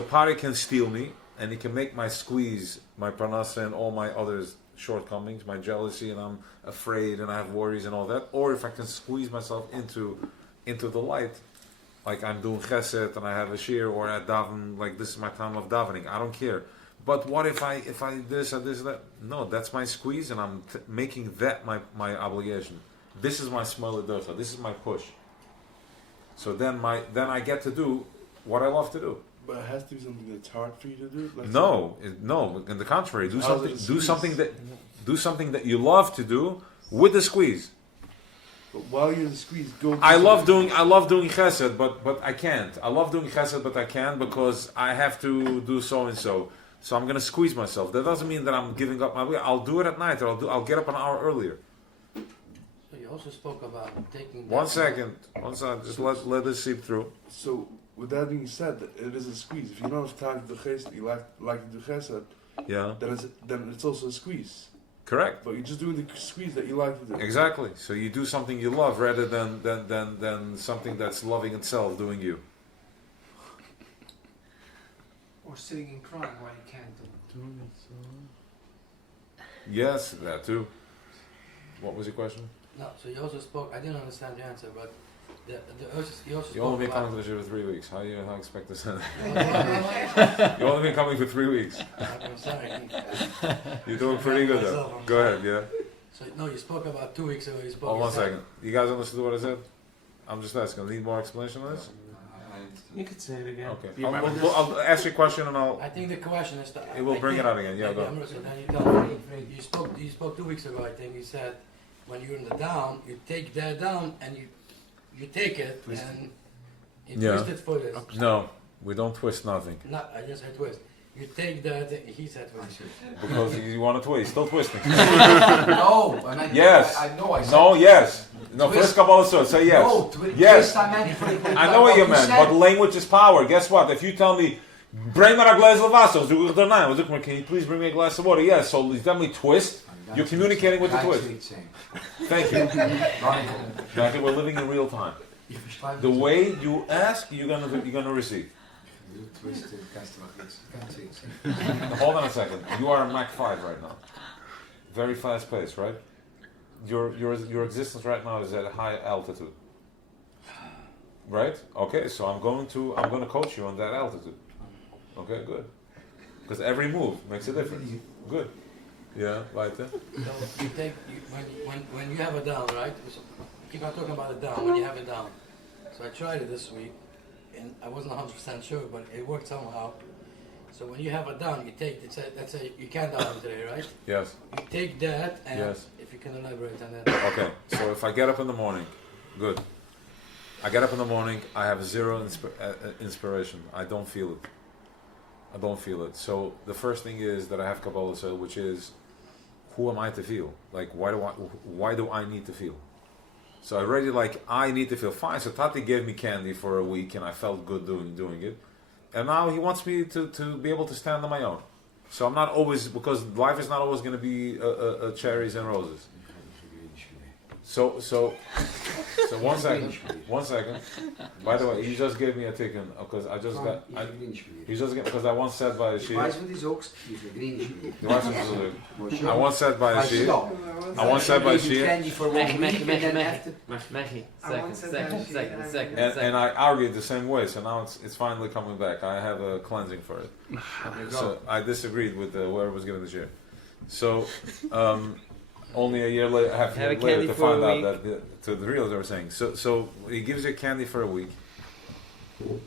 Pari can steal me, and he can make my squeeze, my pranasa, and all my other shortcomings, my jealousy, and I'm afraid, and I have worries and all that. Or if I can squeeze myself into the light, like I'm doing chesed and I have a shir, or I daven, like this is my time of davening. I don't care. But what if I this or this or that? No, that's my squeeze, and I'm making that my obligation. This is my small dosa. This is my push. So then I get to do what I love to do. But it has to be something that's hard for you to do. No. In the contrary, do something that you love to do with the squeeze. But while you're in the squeeze, I love doing chesed, but I can't. I love doing chesed, but I can't because I have to do so and so. So I'm going to squeeze myself. That doesn't mean that I'm giving up my way. I'll do it at night, or I'll get up an hour earlier. So you also spoke about taking. One second. Just let this seep through. So with that being said, it is a squeeze. If you don't have time to do chesed, you like to do chesed. Yeah. Then it's also a squeeze. Correct. But you're just doing the squeeze that you like to do. Exactly. So you do something you love rather than something that's loving itself doing you. Or sitting and crying while you can't do it. Yes, that too. What was your question? No, so you also spoke, I didn't understand the answer, but you also You spoke only been about... coming to the show for 3 weeks. How expect this? You only been coming for 3 weeks. I'm sorry. You're doing pretty good though. Go ahead, yeah. So, no, you spoke about 2 weeks ago, you spoke... Oh, 1 second. You guys understood what I said? I'm just asking. Need more explanation on this? You could say it again. Okay. I'll ask you a question and I think the question is... It will bring it out again. Yeah, go. You spoke 2 weeks ago, I think. You said when you're in the down, you take that down and you take it Twist and you twist it for this. No, we don't twist nothing. No, I just said twist. You take that, he said twist. Because you want to twist. Still twisting. No, and I Yes. I know I said No, yes. No, Twist. first Kabbalah source. Say yes. No, Yes. twist I meant I know what you meant, but language is power. Guess what? If you tell me, bring me a glass of water, can you please bring me a glass of water? Yes. So you tell me twist. You're communicating with the twist. Thank you. Exactly. We're living in real time. The way you ask, you're gonna receive. Hold on a second. You are in Mach 5 right now. Very fast pace, right? Your existence right now is at a high altitude. Right? Okay, so I'm gonna coach you on that altitude. Okay, good. Because every move makes a difference. Good. Yeah, weiter. So you take when you have a down, right? So keep on talking about a down when you have a down. So I tried it this week, and I wasn't 100% sure, but it worked somehow. So when you have a down, you take let's say you can't down today, right? Yes. You take that, and Yes. if you can elaborate on that. Okay, so if I get up in the morning, good. I get up in the morning, I have zero inspiration. I don't feel it. So the first thing is that I have Kabbalah Soil, which is, who am I to feel? Like, why do I need to feel? So I already I need to feel fine. So Tati gave me candy for a week and I felt good doing it. And now he wants me to be able to stand on my own. So I'm not always, because life is not always going to be cherries and roses. So one second. By the way, he just gave me a ticket because I just got. Because I once said by a sheet. I once said by a sheet. Second. And I argued the same way, so now it's finally coming back. I have a cleansing for it. So I disagreed with whoever was given the share. So. Only a year later, half a year later, to find out that to the real they were saying. So he gives you candy for a week,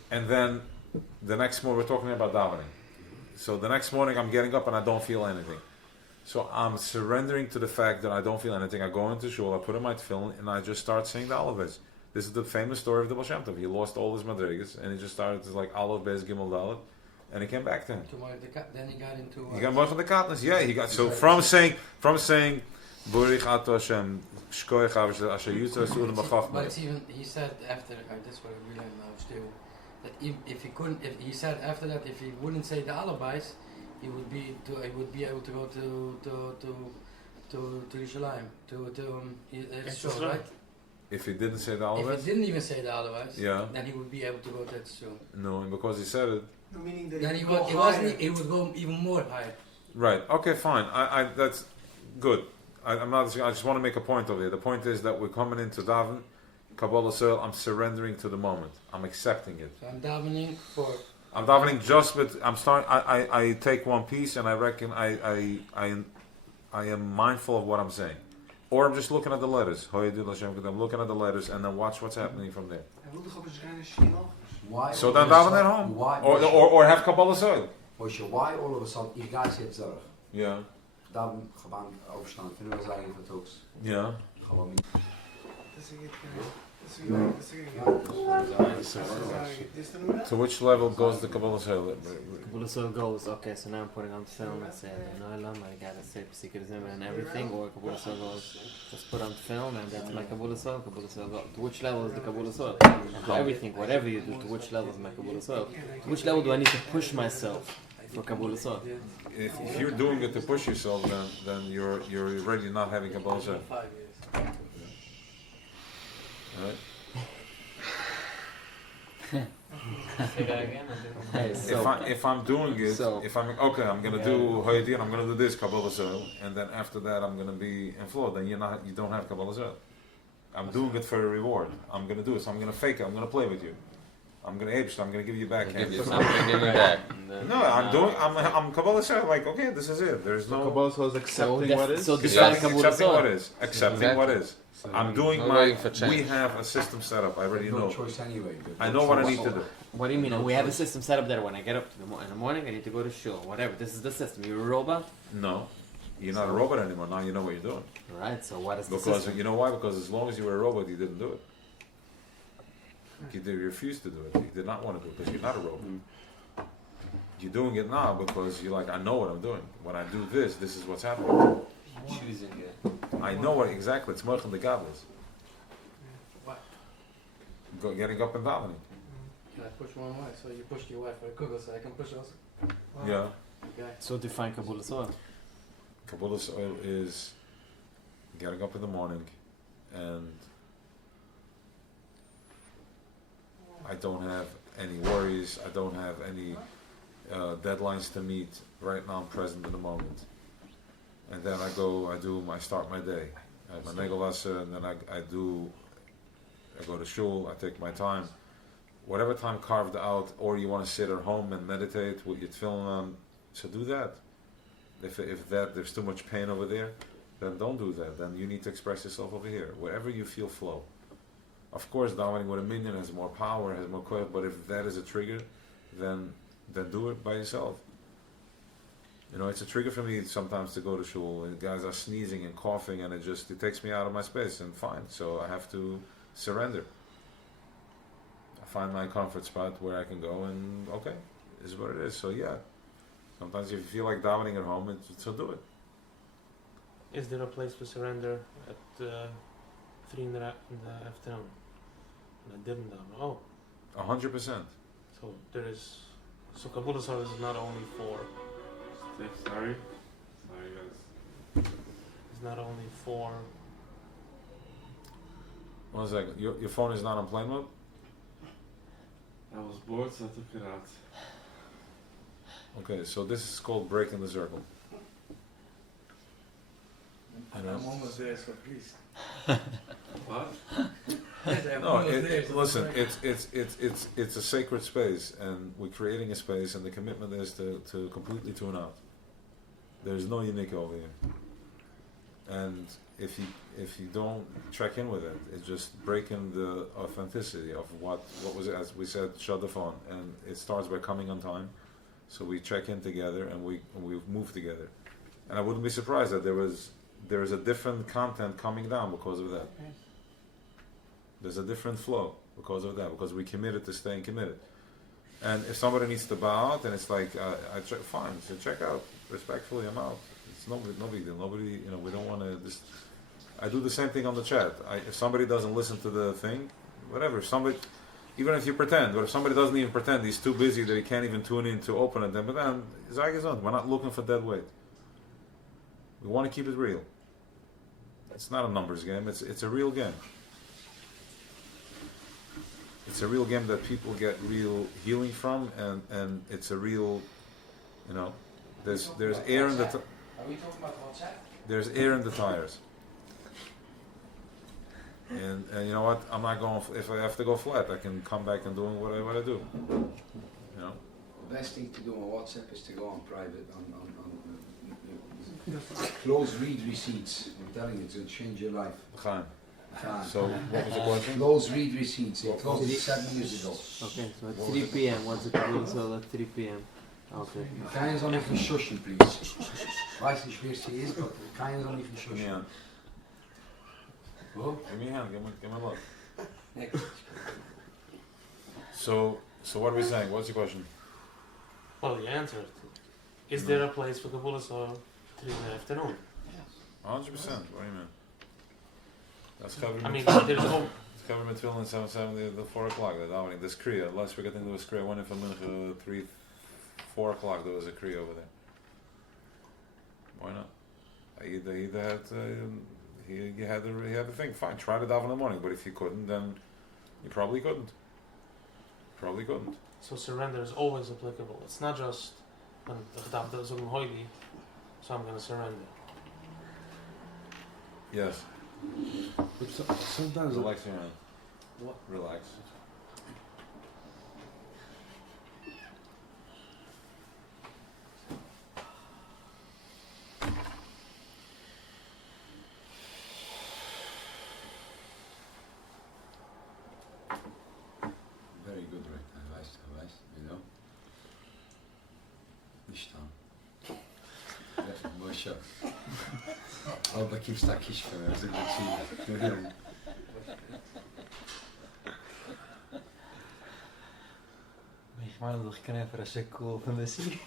and then the next morning we're talking about davening. So the next morning I'm getting up and I don't feel anything. So I'm surrendering to the fact that I don't feel anything. I go into shul, I put in my tefillin, and I just start saying the Aleph Beis. This is the famous story of the Baal Shem Tov. He lost all his madrigas, and he just started to Aleph Beis Gimel Dalet, and he came back to him. Then he got into. He got more from the katnas. Yeah, he got so from saying. Burich Ato Hashem, Shkoich Asher Yusra Sulam Bachachma. But it's even, he said after, that's what we learned now still, that if he couldn't, he said after that, if he wouldn't say the alibis, he would be able to go to Yerushalayim, Israel, right? If he didn't say the alibis? If he didn't even say the alibis, yeah, then he would be able to go to Israel. No, and because he said it, No, meaning that then he would go even more higher. Right. Okay. Fine. I that's good. I'm not. I just want to make a point of it. The point is that we're coming into daven, Kabbalah Soil. I'm surrendering to the moment. I'm accepting it. So I'm davening for. I'm davening just with. I'm starting. I take one piece and I reckon I am mindful of what I'm saying, or I'm just looking at the letters. I'm looking at the letters and then watch what's happening from there. Why? So then daven at home, or have Kabbalah Soil. Moshe, why all of a sudden you guys get zorg? Yeah. Dan gewoon overstaan. Vinden we zijn van toks. Yeah. Gewoon niet. To which level goes the Kabbalah Soil? Kabbalah Soil goes, okay, so now I'm putting on film and saying, I gotta say Psikir and everything, or Kabbalah Soil goes, just put on film and that's my Kabbalah Soil goes. To which level is the Kabbalah Soil? And everything, whatever you do, to which level is my Kabbalah Soil? To which level do I need to push myself for Kabbalah Soil? If you're doing it to push yourself, then you're already not having Kabbalah Soil. Right? Say that again. If I'm doing it, if I'm okay, I'm gonna do Haydi and I'm gonna do this Kabbalah Soil, and then after that I'm gonna be in flow. Then you don't have Kabbalah Soil. I'm doing it for a reward. I'm gonna do it. So I'm gonna fake it. I'm gonna play with you. I'm gonna I'm gonna give you back. Give you something, give you back. No, I'm Kabbalah Soil. Like, okay, this is it. There's no Kabbalah Soil is accepting what is. So accepting what is. Accepting Exactly. what is. I'm doing we have a system set up. I already know. Choice anyway. I know what I need to do. What do you mean? We have a system set up that when I get up in the morning, I need to go to shul. Whatever. This is the system. You're a robot? No. You're not a robot anymore. Now you know what you're doing. Right, so what is the Because system? you know why? Because as long as you were a robot, you didn't do it. You refused to do it. You did not want to do it because you're not a robot. You're doing it now because you're like, I know what I'm doing. When I do this, this is what's happening. Choosing it. I know what exactly. It's Merchant the Gabels. What? Getting up and davening. Can I push one way? So you pushed your wife for a kugel, so I can push also? Wow. Yeah. Okay. So define Kabbalah Soil. Kabbalah Soil is getting up in the morning and I don't have any worries. I don't have any deadlines to meet. Right now I'm present in the moment. And then I start my day. I have my Negelwasser, and then I go to shul, I take my time. Whatever time carved out, or you want to sit at home and meditate with your tefillin on, so do that. If there's too much pain over there, then don't do that. Then you need to express yourself over here. Wherever you feel flow. Of course, davening with a minion has more power, has more koyach, but if that is a trigger, then do it by yourself. You know, it's a trigger for me sometimes to go to shul, and guys are sneezing and coughing, and it takes me out of my space, and fine. So I have to surrender. find my comfort spot where I can go and okay, this is what it is. So yeah, sometimes if you feel like davening at home, so do it. Is there a place for surrender at 3 in the afternoon? And I didn't daven. Oh, 100%. so there is. So Kabbalah is not only for. Sorry guys. It's not only for. 1 second. Your phone is not on plane mode? I was bored, so I took it out. Okay, so this is called breaking the circle. You know? I'm almost there, so please. What? No, listen. It's a sacred space, and we're creating a space, and the commitment is to completely tune out. There's no unique over here, and if you don't check in with it, it's just breaking the authenticity of what was it, as we said, shut the phone, and it starts by coming on time. So we check in together, and we move together, and I wouldn't be surprised that there is a different content coming down because of that. There's a different flow because of that, because we committed to staying committed. And if somebody needs to bow out, then it's like, fine, so check out. Respectfully, I'm out. It's no big deal. Nobody, we don't want to just... I do the same thing on the chat. If somebody doesn't listen to the thing, whatever, even if you pretend, but if somebody doesn't even pretend, he's too busy that he can't even tune in to open it, then we're not looking for dead weight. We want to keep it real. It's not a numbers game, it's a real game. It's a real game that people get real healing from, and it's a real, there's air in the... Are we talking about WhatsApp? There's air in the tires. And you know what? I'm not going. If I have to go flat, I can come back and doing what I do. The best thing to do on WhatsApp is to go on private, close read receipts. I'm telling you, it's going to change your life. So, what was the question? Close read receipts. It closed it 7 years ago. Okay, so at 3 p.m. What's the Kabbalah so at 3 p.m.? Okay. Keinen soll mich verschuschen, please. Ich weiß nicht, wer sie ist, aber keinen soll mich Give me a verschuschen. hand. Wo? Give me a hand. Give me a look. So what are we saying? What's your question? Well, you answered. Is there a place for Kabbalah so 3 in the afternoon? 100%. What do you mean? That's covered. I mean, there's no. It's covered with Tefillin 7:70, the 4 o'clock. The davening. This kriya. Last week I think there was kriya. One in Mincha 4 o'clock. There was a kriya over there. Why not? He had the thing. Fine, try to daven in the morning. But if you couldn't, then you probably couldn't. So surrender is always applicable. It's not just when the Chadav does holy, so I'm going to surrender. Yes. But sometimes Relax your hand. What? Relax. Very good right now, Weisz, Nicht da. Moshe. Aber gibt's da Kischke, also nicht. Ich meine, doch knapper als ik cool van de zie.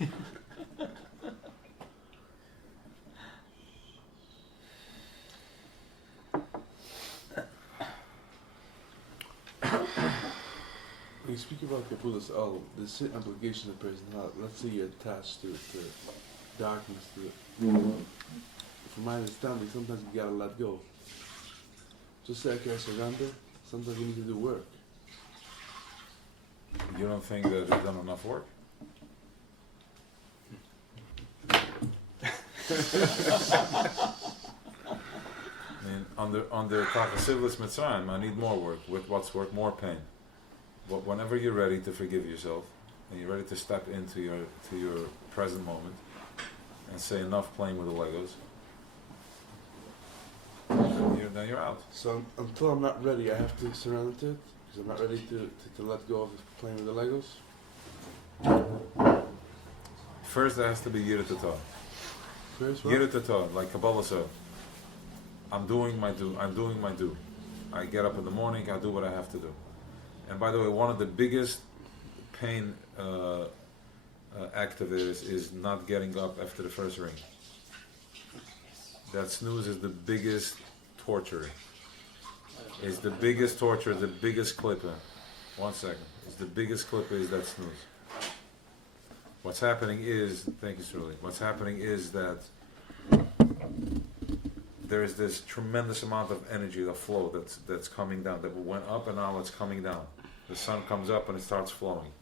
when you speak about Kabbalah's the implication the person has, let's say you're attached to darkness, to it. From my understanding, sometimes you gotta let go. Just like I surrender, sometimes you need to do work. You don't think that you've done enough work? I mean, under Takasivlis Mitzrayim, I need more work. With what's work? More pain. But whenever you're ready to forgive yourself, and you're ready to step into your present moment, and say enough playing with the Legos, then you're out. So until I'm not ready, I have to surrender to it, because I'm not ready to let go of playing with the Legos. First, there has to be Yira Tata. First, what? Yira Tata, like Kabbalah said. I'm doing my do. I get up in the morning, I do what I have to do. And by the way, one of the biggest pain activators is not getting up after the first ring. That snooze is the biggest torture. It's the biggest torture, the biggest clipper. 1 second. It's the biggest clipper is that snooze. What's happening is, thank you, Shirley. What's happening is that there is this tremendous amount of energy, the flow that's coming down. That went up and now it's coming down. The sun comes up and it starts flowing.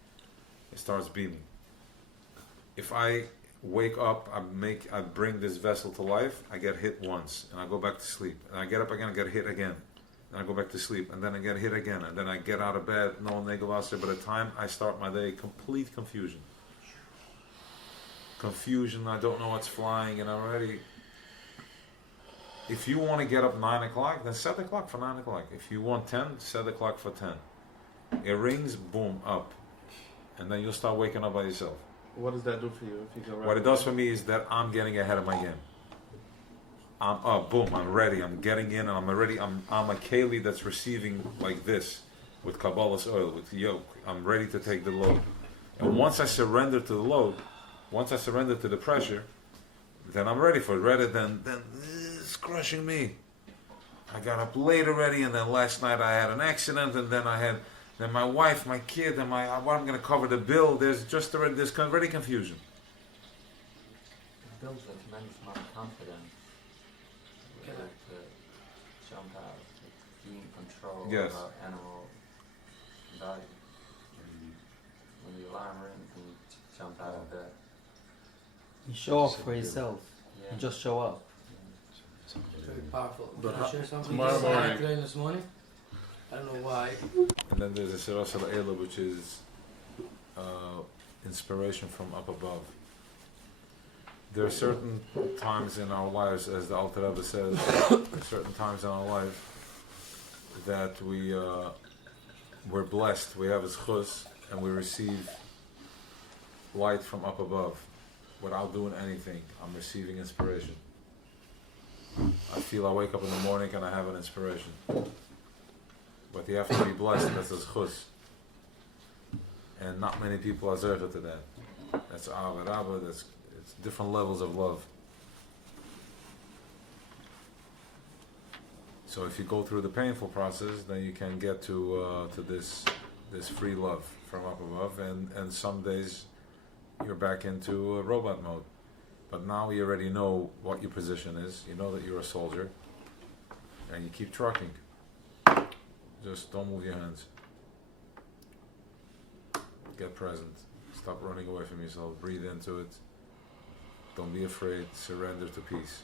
It starts beaming. If I wake up, I bring this vessel to life, I get hit once and I go back to sleep. And I get up again, I get hit again. And I go back to sleep and then I get hit again. And then I get out of bed, no negavaser. By the time I start my day, complete confusion. Confusion, I don't know what's flying and I'm already... If you want to get up 9 o'clock, then set the clock for 9 o'clock. If you want 10, set the clock for 10. It rings, boom, up. And then you'll start waking up by yourself. What does that do for you if you go right? What it does for me is that I'm getting ahead of my game. I'm up, boom, I'm ready, I'm getting in, and I'm already, I'm a keli that's receiving like this, with Kabbalah's oil, with yoke. I'm ready to take the load. And once I surrender to the load, once I surrender to the pressure, then I'm ready for it, rather than it's crushing me. I got up late already, and then last night I had an accident, and then I had, then my wife, my kid, and what I'm going to cover the bill. There's already confusion. It builds a tremendous amount of confidence. To jump out, be in control Yes. of our animal body. When the alarm rings and you jump out of bed. You show up for yourself. Yeah. You just show up. Very powerful. But Can I share something? tomorrow This is what I morning- learned this morning. I don't know why. And then there's a Siras al-Ela, which is inspiration from up above. There are certain times in our lives, as the Alter Rebbe says, certain times in our life that we're blessed. We have a zchus and we receive light from up above without doing anything. I'm receiving inspiration. I feel I wake up in the morning and I have an inspiration. But you have to be blessed. That's a zchus. And not many people are zercha to that. That's Ava Rabba, it's different levels of love. So if you go through the painful process, then you can get to this free love from up above, and some days you're back into robot mode. But now you already know what your position is. You know that you're a soldier, and you keep trucking. Just don't move your hands. Get present. Stop running away from yourself. Breathe into it. Don't be afraid. Surrender to peace.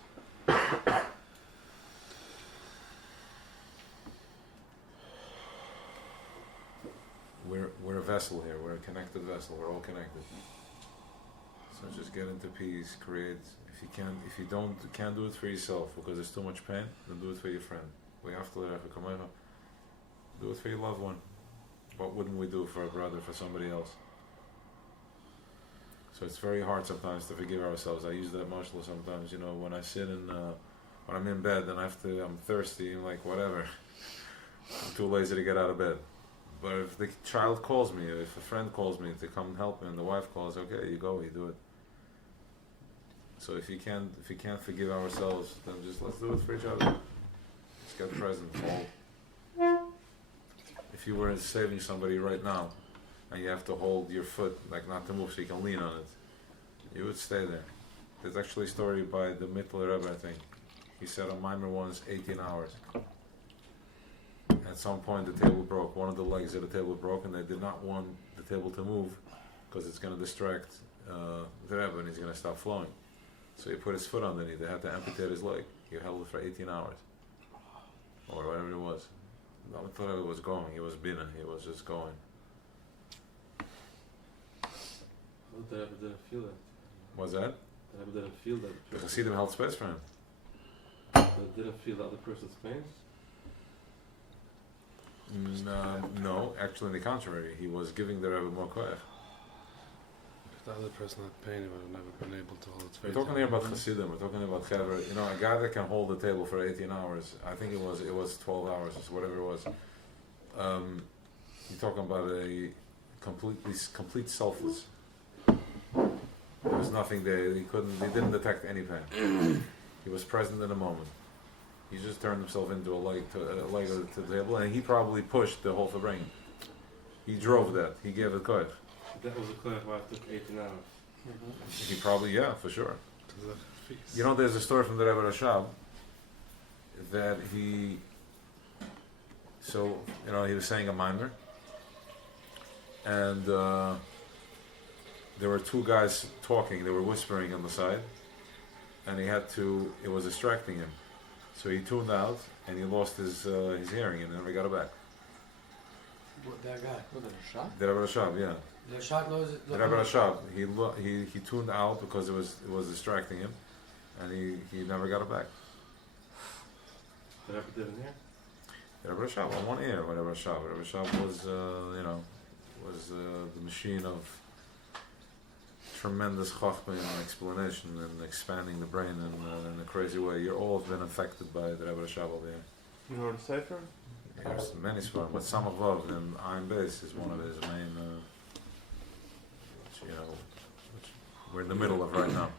We're a vessel here. We're a connected vessel. We're all connected. So just get into peace. Create. If you can't do it for yourself because there's too much pain, then do it for your friend. We have to do it for your loved one. What wouldn't we do for a brother, for somebody else? So it's very hard sometimes to forgive ourselves. I use that mashal sometimes, when I sit and when I'm in bed and I'm thirsty, I'm like, whatever. I'm too lazy to get out of bed. But if the child calls me, if a friend calls me to come help me, and the wife calls, okay, you go, you do it. So if you can't forgive ourselves, then just let's do it for each other. Just get present. If you were saving somebody right now, and you have to hold your foot, like not to move so you can lean on it, you would stay there. There's actually a story by the Mittler Rebbe, I think. He said on Mimer once 18 hours. At some point the table broke. One of the legs of the table broke, and they did not want the table to move because it's going to distract the Rebbe and he's going to stop flowing. So he put his foot underneath. They had to amputate his leg. He held it for 18 hours. Or whatever it was. I thought it was going. He was bina. He was just going. The Rebbe didn't feel that. What's that? The Rebbe didn't feel that. The Hasidim held space for him. They didn't feel the other person's pain? No, actually on the contrary. He was giving the Rebbe more koyach. If the other person had pain, he would have never been able to hold its We're face. talking here about Hasidim. We're talking about Chaver. A guy that can hold the table for 18 hours. I think it was 12 hours or whatever it was. You're talking about a complete selfless. There was nothing there. He didn't detect any pain. He was present in the moment. He just turned himself into a leg to the table, and he probably pushed the whole brain. He drove that. He gave it courage. That was a clear why it took 18 hours. He probably, yeah, for sure. You know, there's a story from the Rebbe Rashab that he was saying a mimer, and there were two guys talking. They were whispering on the side, and it was distracting him. So he tuned out, and he lost his hearing, and never got it back. What, that guy? What a shot? The Rebbe Rashab, yeah. The shot knows it. The Rebbe Rashab, he tuned out because it was distracting him, and he never got it back. The Rebbe didn't hear? The Rebbe Rashab, on one ear, Rebbe Rashab. Rebbe Rashab was the machine of tremendous chachma and explanation and expanding the brain in a crazy way. You're all been affected by the Rebbe Rashab over here. You know the cipher? There's many svarim, but some of love and Iron Base is one of his main, which we're in the middle of right now.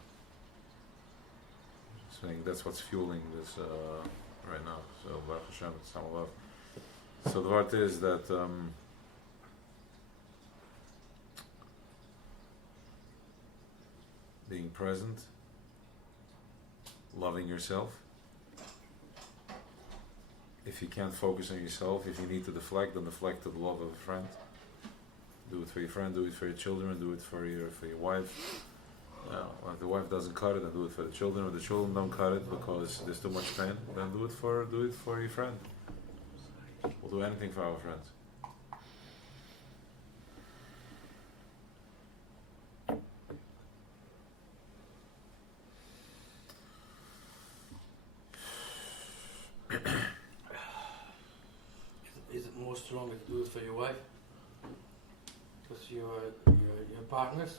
So I think that's what's fueling this right now. So Baruch Hashem, it's some love. So the part is that being present, loving yourself. If you can't focus on yourself, if you need to deflect, then deflect to the love of a friend. Do it for your friend, do it for your children, do it for your wife. If the wife doesn't cut it, then do it for the children. If the children don't cut it because there's too much pain, then do it for your friend. We'll do anything for our friends. Is it more stronger to do it for your wife? Because your partners,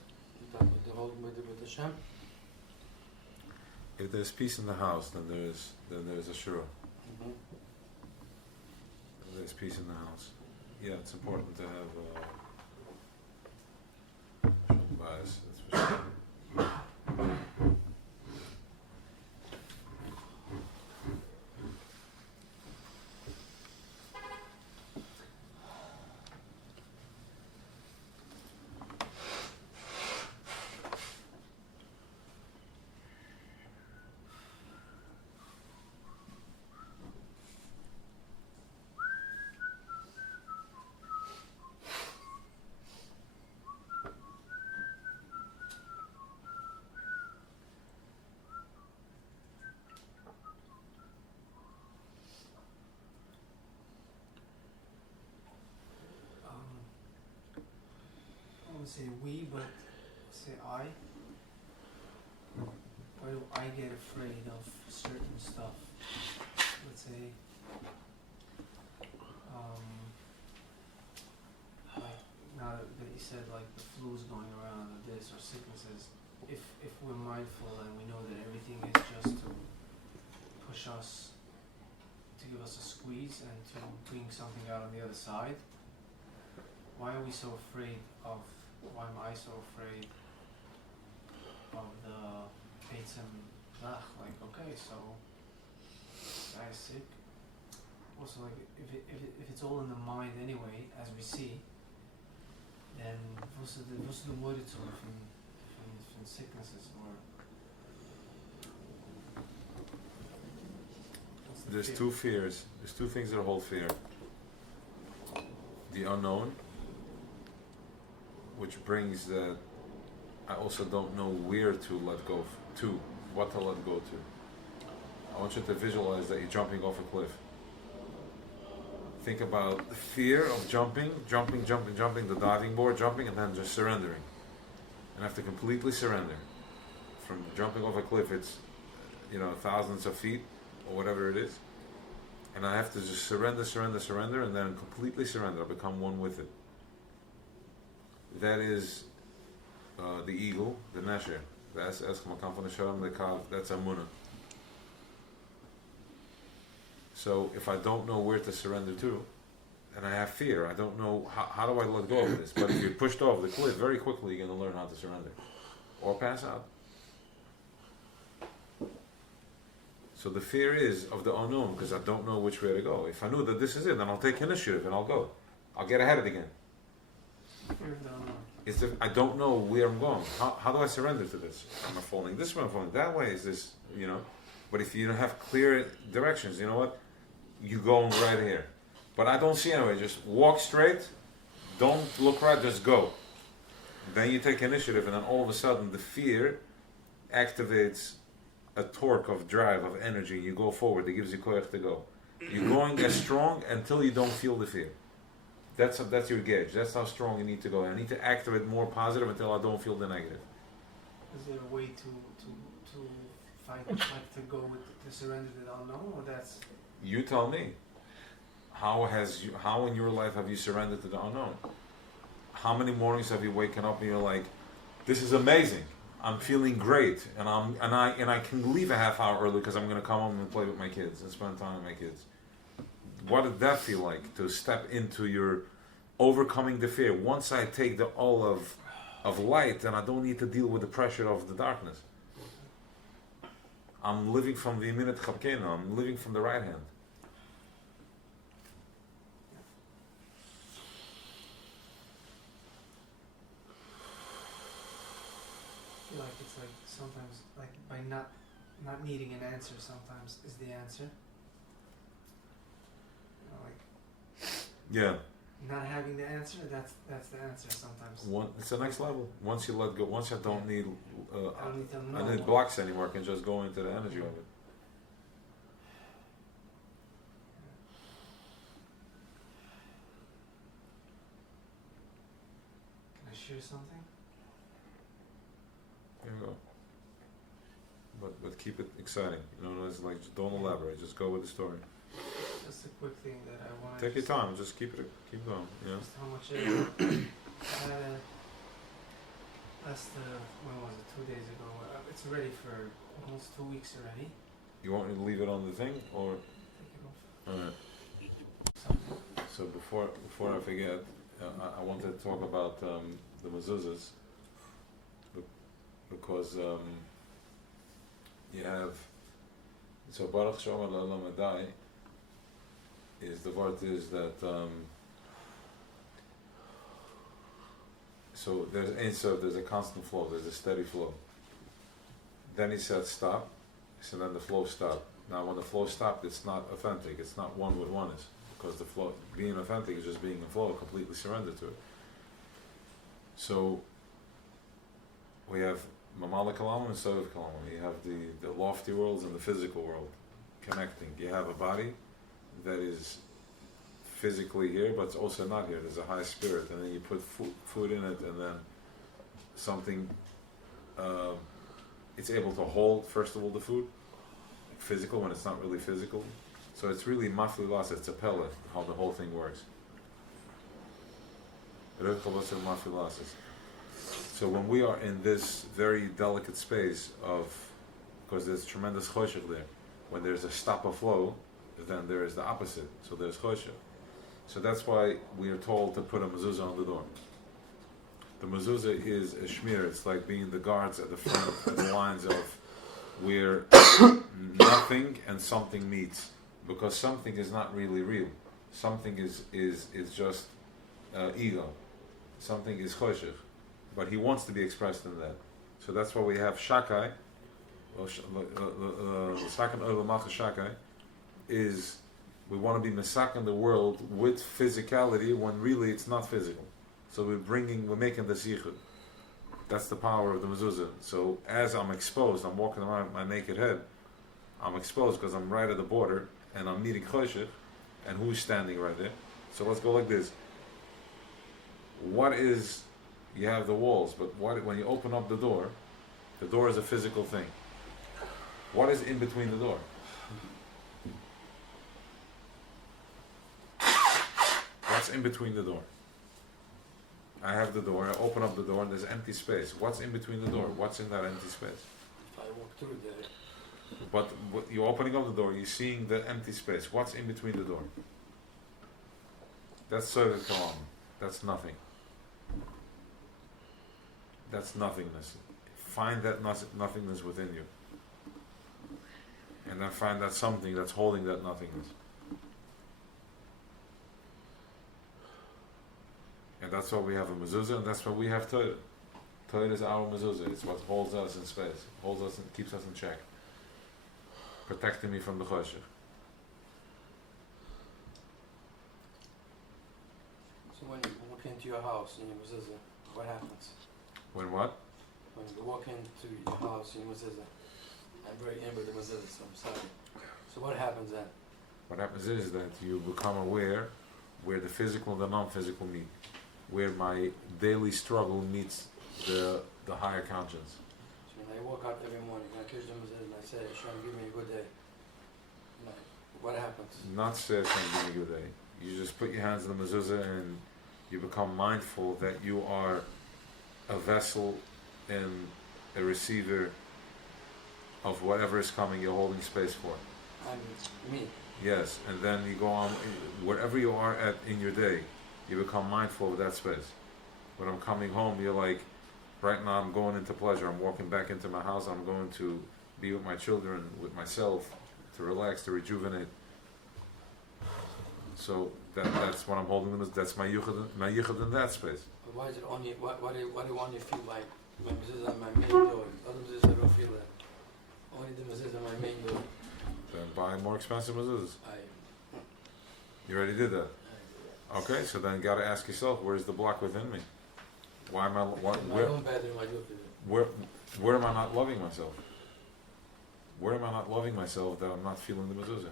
the whole with the Hashem? If there's peace in the house, then there's a shura. Mm-hmm. If there's peace in the house. Yeah, it's important to have shalom bayis, that's for sure. I don't want to say we, but say I. Why do I get afraid of certain stuff? Let's say, like now that you said like the flu's going around or this or sicknesses, if we're mindful and we know that everything is just to push us, to give us a squeeze and to bring something out on the other side, why am I so afraid of the Eitzim Zach? Like, okay, so guy is sick. Also, like, if it's all in the mind anyway, as we see, then what's the motive from sicknesses or? There's two fears. There's two things that hold fear. The unknown, which brings that I also don't know where to let go to, what to let go to. I want you to visualize that you're jumping off a cliff. Think about the fear of jumping, the diving board, jumping, and then just surrendering. And have to completely surrender. From jumping off a cliff, it's thousands of feet, or whatever it is. And I have to just surrender, and then completely surrender. I become one with it. That is the eagle, the nesher. That's Amunah. So if I don't know where to surrender to, and I have fear. I don't know how do I let go of this. But if you're pushed off the cliff, very quickly you're going to learn how to surrender or pass out. So the fear is of the unknown because I don't know which way to go. If I knew that this is it, then I'll take initiative and I'll go. I'll get ahead of it again. Fear of the unknown. It's the, I don't know where I'm going. How do I surrender to this? Am I falling this way? Am I falling that way? Is this, you know? But if you don't have clear directions, you know what? You go right here. But I don't see any way. Just walk straight. Don't look right. Just go. Then you take initiative, and then all of a sudden the fear activates a torque of drive, of energy. You go forward. It gives you koyach to go. You're going as strong until you don't feel the fear. That's your gauge. That's how strong you need to go. I need to activate more positive until I don't feel the negative. Is there a way to fight, like to go with to surrender to the unknown, or that's? You tell me. How in your life have you surrendered to the unknown? How many mornings have you waken up and you're like, this is amazing. I'm feeling great, and I can leave a half hour early because I'm going to come home and play with my kids and spend time with my kids. What did that feel like to step into your overcoming the fear? Once I take the all of light, then I don't need to deal with the pressure of the darkness. I'm living from the Yeminat Chabkenu. I'm living from the right hand. I feel like it's like sometimes like by not needing an answer sometimes is the answer. You know, like Yeah. not having the answer, that's the answer sometimes. It's the next level. Once you let go, once I don't need, I don't need to know. I don't need blocks anymore. I can just go into the energy of it. Can I share something? Here you go. But keep it exciting. You know, it's like just don't elaborate. Just go with the story. Just a quick thing that I wanted Take to your time. Just keep going. Yeah. just how much I had a when was it, 2 days ago, it's ready for almost 2 weeks already. You want me to leave it on the thing or? Take it off. All right. Something. So before I forget, I wanted to talk about the mezuzahs because you have so Baruch Shalom L'Olam Adai is the word is that so there's a constant flow, there's a steady flow. Then he said stop, so then the flow stopped. Now when the flow stopped, it's not authentic, it's not one with oneness, because the flow, being authentic is just being in flow, completely surrendered to it. So we have Mamala Kalam and Soviv Kalam. You have the lofty worlds and the physical world connecting. You have a body that is physically here, but it's also not here. There's a high spirit, and then you put food in it, and then something. It's able to hold, first of all, the food, physical when it's not really physical. So it's really maflilas. It's a pellet. How the whole thing works. So when we are in this very delicate space of, because there's tremendous choshech there, when there's a stop of flow, then there is the opposite. So there's choshech. So that's why we are told to put a mezuzah on the door. The mezuzah is a shmir. It's like being the guards at the front of the lines of where nothing and something meets, because something is not really real. Something is just ego. Something is choshech, but he wants to be expressed in that. So that's why we have shakai. Second olamach shakai is we want to be mesak in the world with physicality when really it's not physical. So we're making the zichud. That's the power of the mezuzah. So as I'm exposed, I'm walking around with my naked head, I'm exposed because I'm right at the border and I'm meeting choshech, and who's standing right there? So let's go like this. You have the walls, but when you open up the door is a physical thing. What is in between the door? What's in between the door? I have the door, I open up the door, and there's empty space. What's in between the door? What's in that empty space? If I walk through there, But you're opening up the door, you're seeing the empty space. What's in between the door? That's Sovet Kalam. That's nothing. That's nothingness. Find that nothingness within you. And then find that something that's holding that nothingness. And that's why we have a mezuzah, and that's why we have Torah. Torah is our mezuzah. It's what holds us in space, holds us and keeps us in check, protecting me from the choshech. So when you walk into your house in your mezuzah, what happens? When what? When you walk into your house in your mezuzah, I break in with the mezuzah, so I'm sorry. So what happens then? What happens is that you become aware where the physical and the non-physical meet, where my daily struggle meets the higher conscience. So when I walk out every morning, I kiss the mezuzah and I say, Hashem, give me a good day. Like, what happens? Not say Hashem, give me a good day. You just put your hands in the mezuzah and you become mindful that you are a vessel and a receiver of whatever is coming, you're holding space for. Me. Yes, and then you go on, wherever you are at in your day, you become mindful of that space. When I'm coming home, you're like, right now I'm going into pleasure, I'm walking back into my house, I'm going to be with my children, with myself, to relax, to rejuvenate. So that's what I'm holding, that's my yichud in that space. But why is it only, why do you only feel like my mezuzah on my main door? Other mezuzahs I don't feel that. Only the mezuzah on my main door. Then buy more expensive mezuzahs. I You already did that. Okay, so then you got to ask yourself, where's the block within me? Why am I? in my own bedroom I do it. Where am I not loving myself? Where am I not loving myself that I'm not feeling the mezuzah?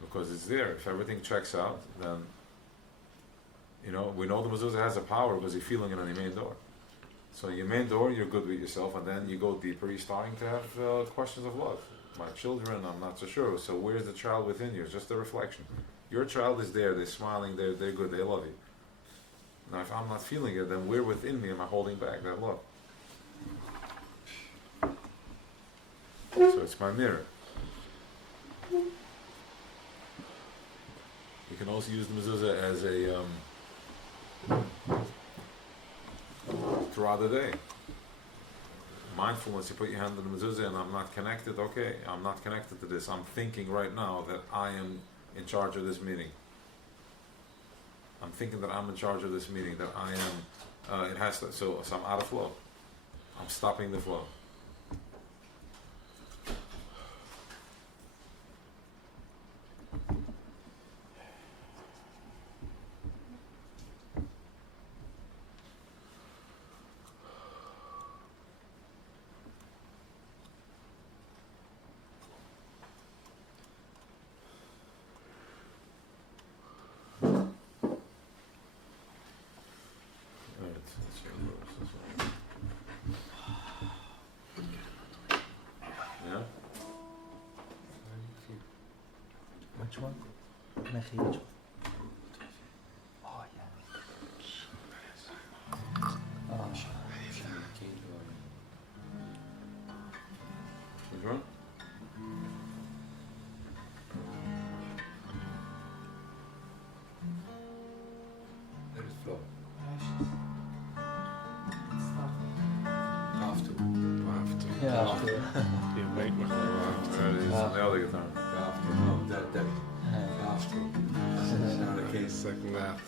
Because it's there. If everything checks out, then we know the mezuzah has a power because you're feeling it on your main door. So your main door, you're good with yourself, and then you go deeper. You're starting to have questions of love. My children, I'm not so sure. So where's the child within you? It's just a reflection. Your child is there. They're smiling. They're good. They love you. Now, if I'm not feeling it, then where within me am I holding back that love? So it's my mirror. You can also use the mezuzah as a throughout the day. Mindfulness, you put your hand on the mezuzah and I'm not connected, okay, I'm not connected to this. I'm thinking right now that I am in charge of this meeting. I'm thinking that I'm in charge of this meeting, that I am, it has to, so I'm out of flow. I'm stopping the flow. Which one? Mechi, which one? Oh, yeah. Oh, Which one? Let it flow. Ashes. After. After. yeah, after. You make me There it is, on the other guitar. After. No, that. After. Not the case. second that.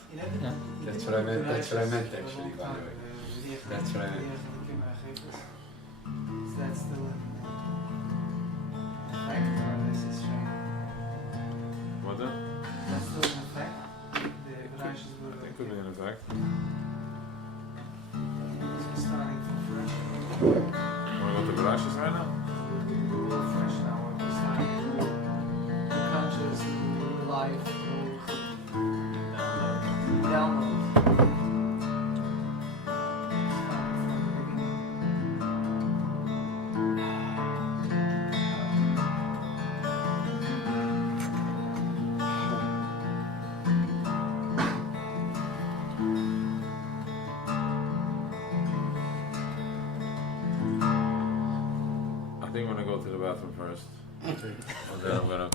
That's what I meant. That's what I meant actually, by the way. That's what I meant. Is that still an effect or is it strange? What then? That's still an effect? The rashes were It could be an effect. so starting from fresh. Want to go to Berashis right now? We're fresh now, we're starting new conscious, new life, new download. Starting from the beginning. I think I'm gonna go to the bathroom first. And then I'm gonna